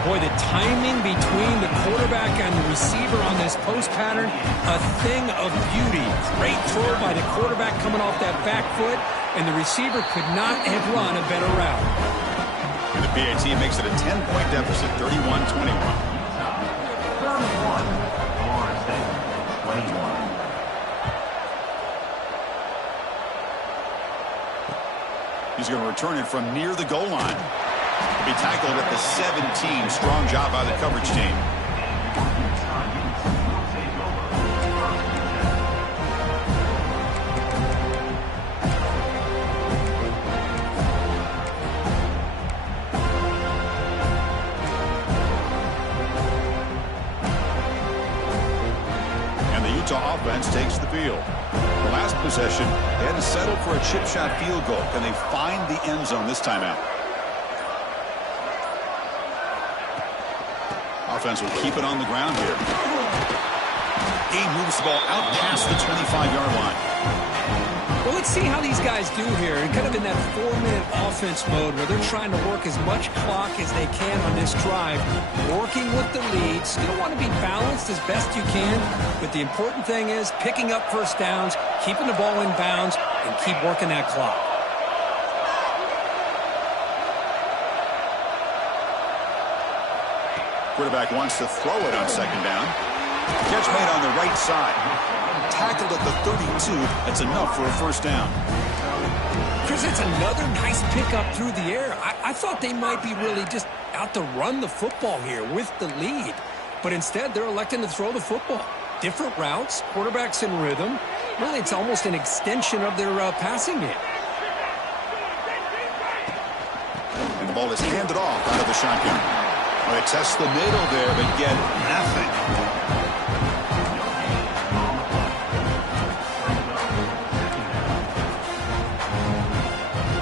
Boy, the timing between the quarterback and the receiver on this post pattern, a thing of beauty. Great throw by the quarterback coming off that back foot, and the receiver could not have run a better route. And the PAT makes it a 10-point deficit, 31-21. Third and 1. Florida State, 21. He's going to return it from near the goal line. He'll be tackled at the 17. Strong job by the coverage team. And the Utah offense takes the field. The last possession, they had to settle for a chip shot field goal. Can they find the end zone this time out? Offense will keep it on the ground here. He moves the ball out past the 25-yard line. Well, let's see how these guys do here, and kind of in that 4-minute offense mode where they're trying to work as much clock as they can on this drive, working with the lead. Still want to be balanced as best you can, but the important thing is picking up first downs, keeping the ball in bounds, and keep working that clock. Quarterback wants to throw it on 2nd down. Catch made on the right side. Tackled at the 32. That's enough for a first down. Chris, it's another nice pickup through the air. I thought they might be really just out to run the football here with the lead. But instead, they're electing to throw the football. Different routes, quarterbacks in rhythm. Really, it's almost an extension of their passing game. And the ball is handed off out of the shotgun. Well, they test the middle there, but get nothing.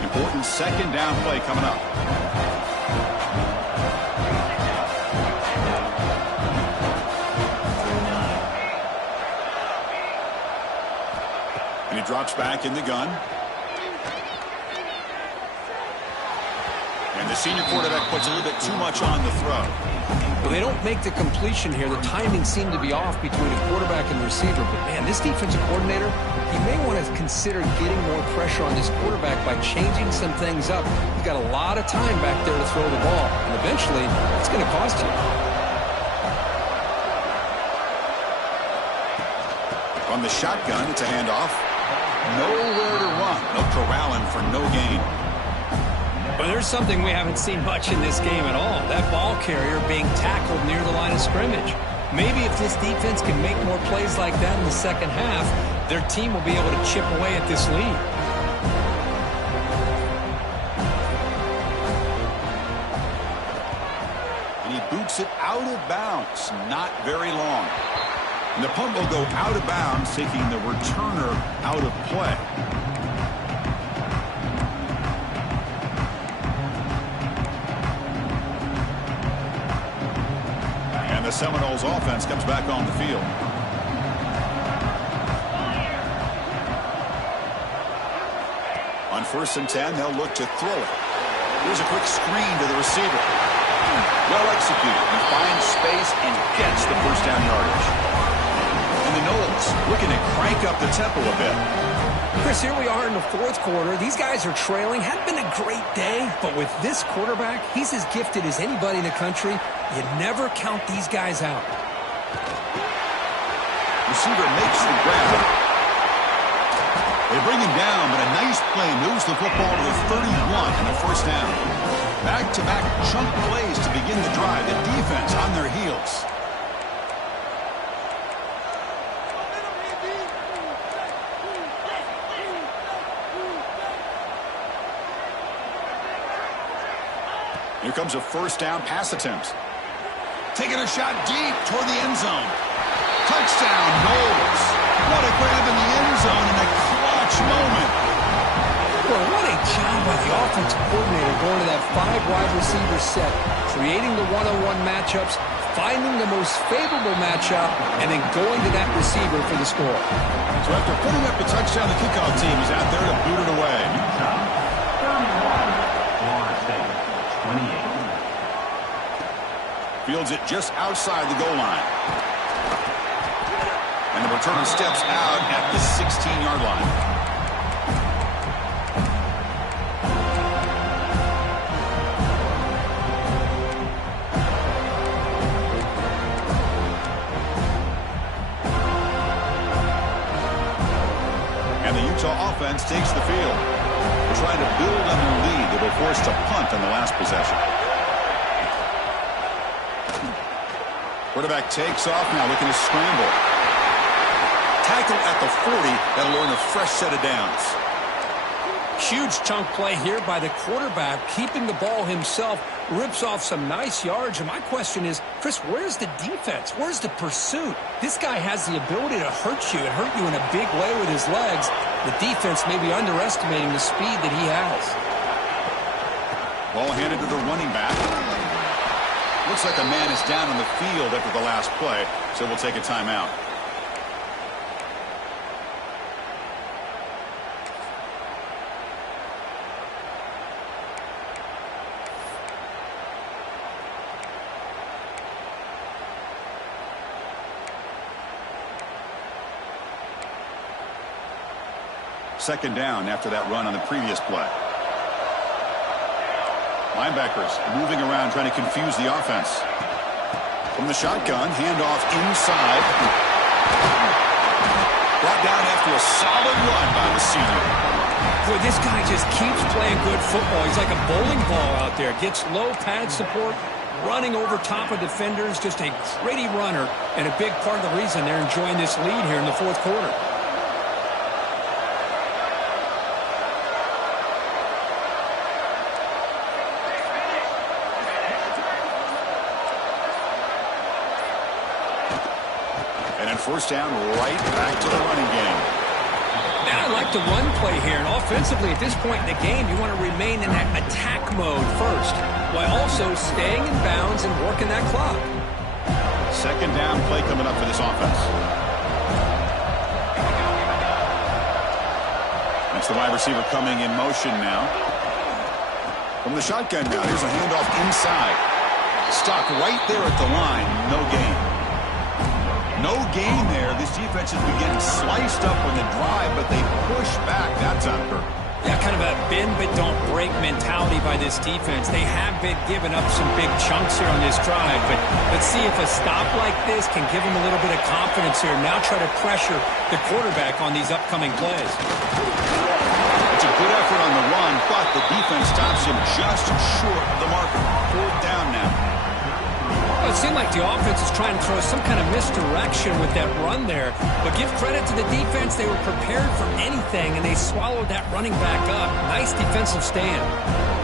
Important 2nd down play coming up. And he drops back in the gun. And the senior quarterback puts a little bit too much on the throw. Well, they don't make the completion here. The timing seemed to be off between the quarterback and the receiver. But, man, this defensive coordinator, he may want to consider getting more pressure on this quarterback by changing some things up. He's got a lot of time back there to throw the ball. And eventually, it's going to cost you. From the shotgun, it's a handoff. Nowhere to run. They'll corral him for no gain. But there's something we haven't seen much in this game at all. That ball carrier being tackled near the line of scrimmage. Maybe if this defense can make more plays like that in the second half, their team will be able to chip away at this lead. And he boots it out of bounds. Not very long. And the punt will go out of bounds, taking the returner out of play. The Seminoles offense comes back on the field. On 1st and 10, they'll look to throw it. Here's a quick screen to the receiver. Well executed. He finds space and gets the first down yardage. And the Knowles looking to crank up the tempo a bit. Chris, here we are in the 4th quarter. These guys are trailing. Hadn't been a great day, but with this quarterback, he's as gifted as anybody in the country. You never count these guys out. Receiver makes the grab. They bring him down, but a nice play moves the football to the 31 and a first down. Back-to-back chunk plays to begin the drive. The defense on their heels. Here comes a first down pass attempt. Taking a shot deep toward the end zone. Touchdown, Knowles. What a grab in the end zone in a clutch moment. Well, what a job by the offensive coordinator going to that 5 wide receiver set, creating the one-on-one matchups, finding the most favorable matchup, and then going to that receiver for the score. So after putting up a touchdown, the kickoff team is out there to boot it away. Florida State, 28. Fields it just outside the goal line. And the returner steps out at the 16-yard line. And the Utah offense takes the field. They're trying to build on their lead. They were forced to punt on the last possession. Quarterback takes off now, looking to scramble. Tackle at the 40. That'll earn a fresh set of downs. Huge chunk play here by the quarterback, keeping the ball himself, rips off some nice yards. And my question is, Chris, where's the defense? Where's the pursuit? This guy has the ability to hurt you and hurt you in a big way with his legs. The defense may be underestimating the speed that he has. Ball handed to the running back. Looks like a man is down on the field after the last play, so we'll take a timeout. Second down after that run on the previous play. Linebackers moving around trying to confuse the offense. From the shotgun, handoff inside. Brought down after a solid run by the senior. Boy, this guy just keeps playing good football. He's like a bowling ball out there. Gets low pad support, running over top of defenders. Just a gritty runner, and a big part of the reason they're enjoying this lead here in the 4th quarter. First down, right back to the running game. Now I like the run play here, and offensively at this point in the game, you want to remain in that attack mode first, while also staying in bounds and working that clock. Second down play coming up for this offense. That's the wide receiver coming in motion now. From the shotgun now, here's a handoff inside. Stopped right there at the line, no gain. No gain there. This defense has been getting sliced up on the drive, but they push back. That's on her. Yeah, kind of a bend but don't break mentality by this defense. They have been giving up some big chunks here on this drive, but let's see if a stop like this can give them a little bit of confidence here. Now try to pressure the quarterback on these upcoming plays. It's a good effort on the run, but the defense stops him just short of the marker. 4th down now. Well, it seemed like the offense is trying to throw some kind of misdirection with that run there. But give credit to the defense. They were prepared for anything, and they swallowed that running back up. Nice defensive stand.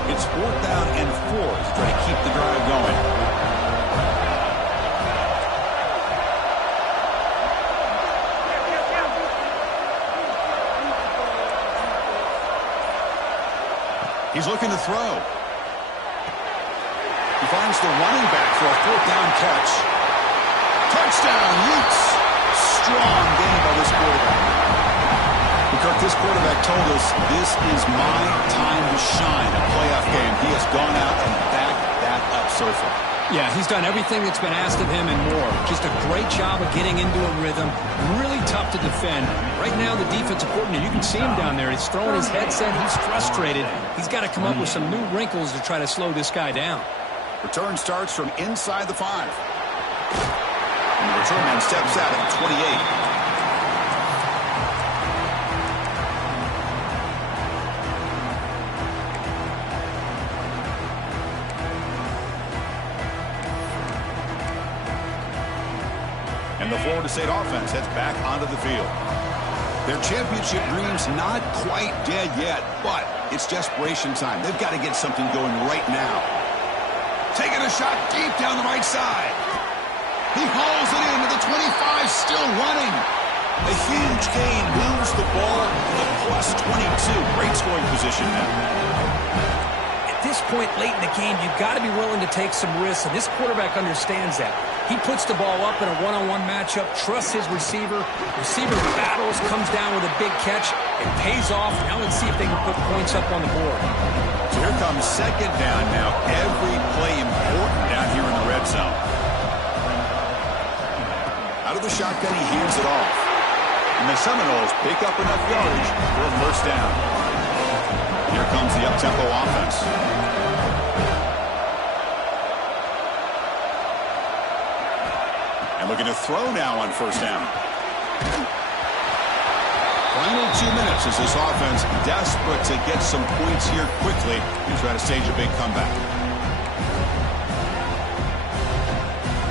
It's 4th down and 4 to try to keep the drive going. He's looking to throw. He finds the running back for a 4th down catch. Touchdown, Utes. Strong game by this quarterback. this quarterback told us, this is my time to shine, a playoff game. He has gone out and backed that up so far. Yeah, he's done everything that's been asked of him and more. Just a great job of getting into a rhythm. Really tough to defend. Right now, the defensive coordinator, you can see him down there. He's throwing his headset. He's frustrated. He's got to come up with some new wrinkles to try to slow this guy down. Return starts from inside the 5. And the return man steps out at 28. And the Florida State offense heads back onto the field. Their championship dreams not quite dead yet, but it's desperation time. They've got to get something going right now. Taking a shot deep down the right side. He hauls it into the 25, still running. A huge gain moves the ball to the plus 22. Great scoring position now. At this point late in the game, you've got to be willing to take some risks, and this quarterback understands that. He puts the ball up in a one-on-one matchup, trusts his receiver. Receiver battles, comes down with a big catch. It pays off. Now let's see if they can put points up on the board. So here comes second down now. Every play important down here in the red zone. Out of the shotgun, he hands it off. And the Seminoles pick up enough yardage for a first down. Here comes the up-tempo offense. And looking to throw now on first down. Final 2 minutes as this offense desperate to get some points here quickly and try to stage a big comeback.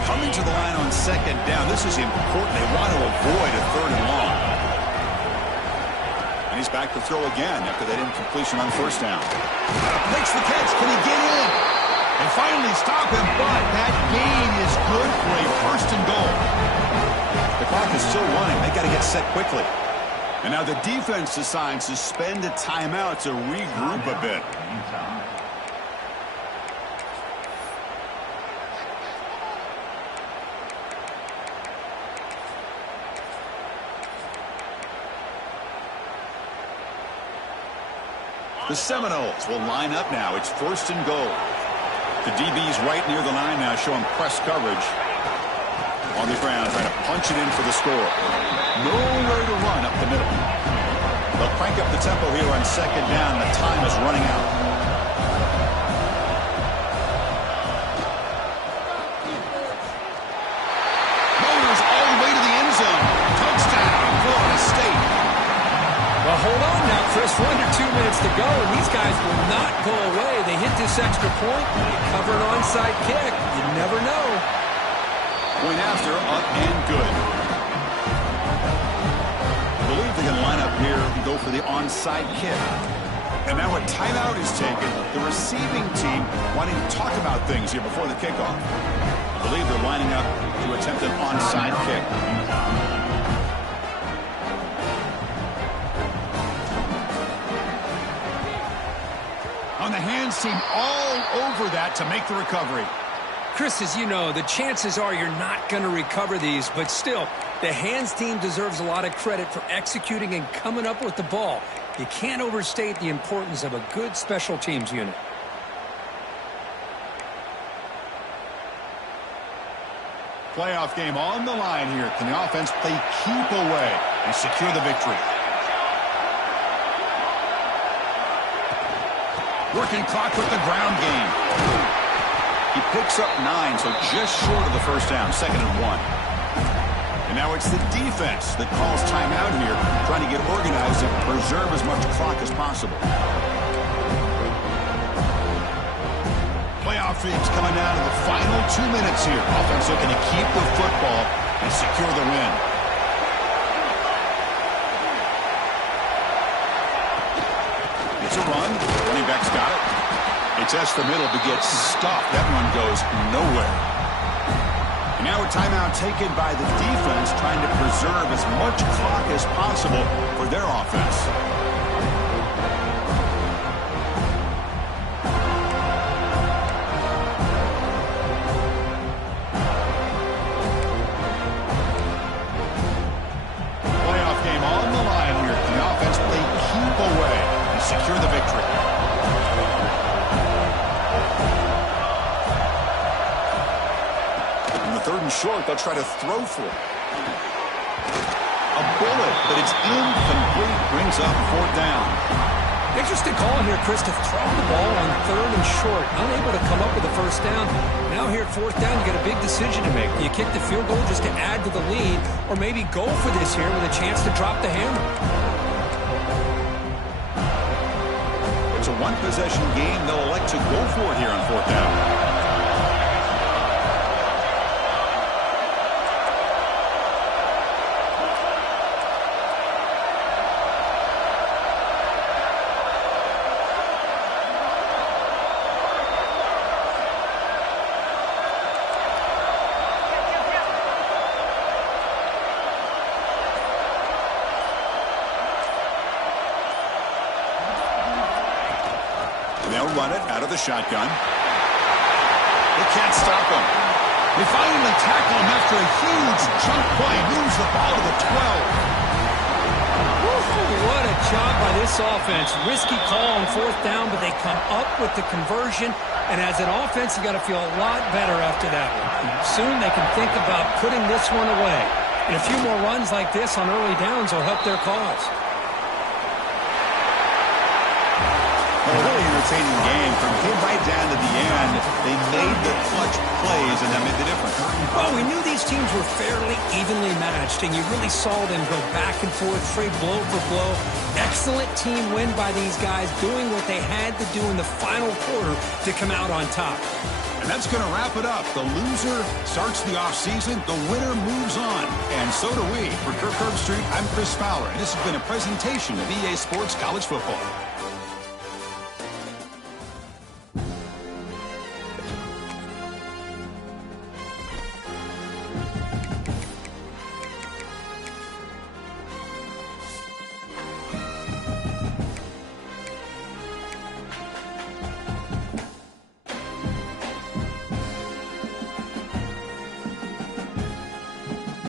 Coming to the line on second down. This is important. They want to avoid a third and long. And he's back to throw again after that incompletion on first down. Makes the catch. Can he get in? And finally stop him, but that gain is good for a first and goal. The clock is still running. They got to get set quickly. And now the defense decides to spend a timeout to regroup a bit. The Seminoles will line up now. It's first and goal. The DB's right near the line now, showing press coverage. On the ground, trying to punch it in for the score. Nowhere to run up the middle. They'll crank up the tempo here on second down. The time is running out. Motors all the way to the end zone. Touchdown, Florida State. Well, hold on now, Chris. We're under 2 minutes to go, and these guys will not go away. They hit this extra point. They cover an onside kick. You never know. Point after, up and good. I believe they're going to line up here and go for the onside kick. And now a timeout is taken. The receiving team wanting to talk about things here before the kickoff. I believe they're lining up to attempt an onside kick. On the hands team all over that to make the recovery. Chris, as you know, the chances are you're not going to recover these, but still, the hands team deserves a lot of credit for executing and coming up with the ball. You can't overstate the importance of a good special teams unit. Playoff game on the line here. Can the offense play keep away and secure the victory? Working clock with the ground game. He picks up 9, so just short of the first down, 2nd and 1. And now it's the defense that calls timeout here, trying to get organized and preserve as much clock as possible. Playoff teams coming down to the final 2 minutes here. Offense looking to keep the football and secure the win. It's a run. Running back's got it. It tests the middle but gets stuffed. That one goes nowhere. And now a timeout taken by the defense, trying to preserve as much clock as possible for their offense. Playoff game on the line here. Can the offense play short. They'll try to throw for it. A bullet, but it's incomplete. Brings up 4th down. Interesting call here, Chris, to throw the ball on 3rd and short. Unable to come up with a 1st down. Now here at 4th down, you got a big decision to make. Do you kick the field goal just to add to the lead, or maybe go for this here with a chance to drop the hammer? It's a one-possession game. They'll elect to go for it here on 4th down. They'll run it out of the shotgun. They can't stop him. They finally tackle him after a huge chunk play. Moves the ball to the 12. What a job by this offense. Risky call on 4th down, but they come up with the conversion. And as an offense, you got to feel a lot better after that one. Soon they can think about putting this one away. And a few more runs like this on early downs will help their cause. A really entertaining game. From here right down to the end, they made the clutch plays, and that made the difference. Well, we knew these teams were fairly evenly matched, and you really saw them go back and forth, trade blow for blow. Excellent team win by these guys, doing what they had to do in the final quarter to come out on top. And that's going to wrap it up. The loser starts the offseason. The winner moves on. And so do we. For Kirk Herbstreit, I'm Chris Fowler, and this has been a presentation of EA Sports College Football.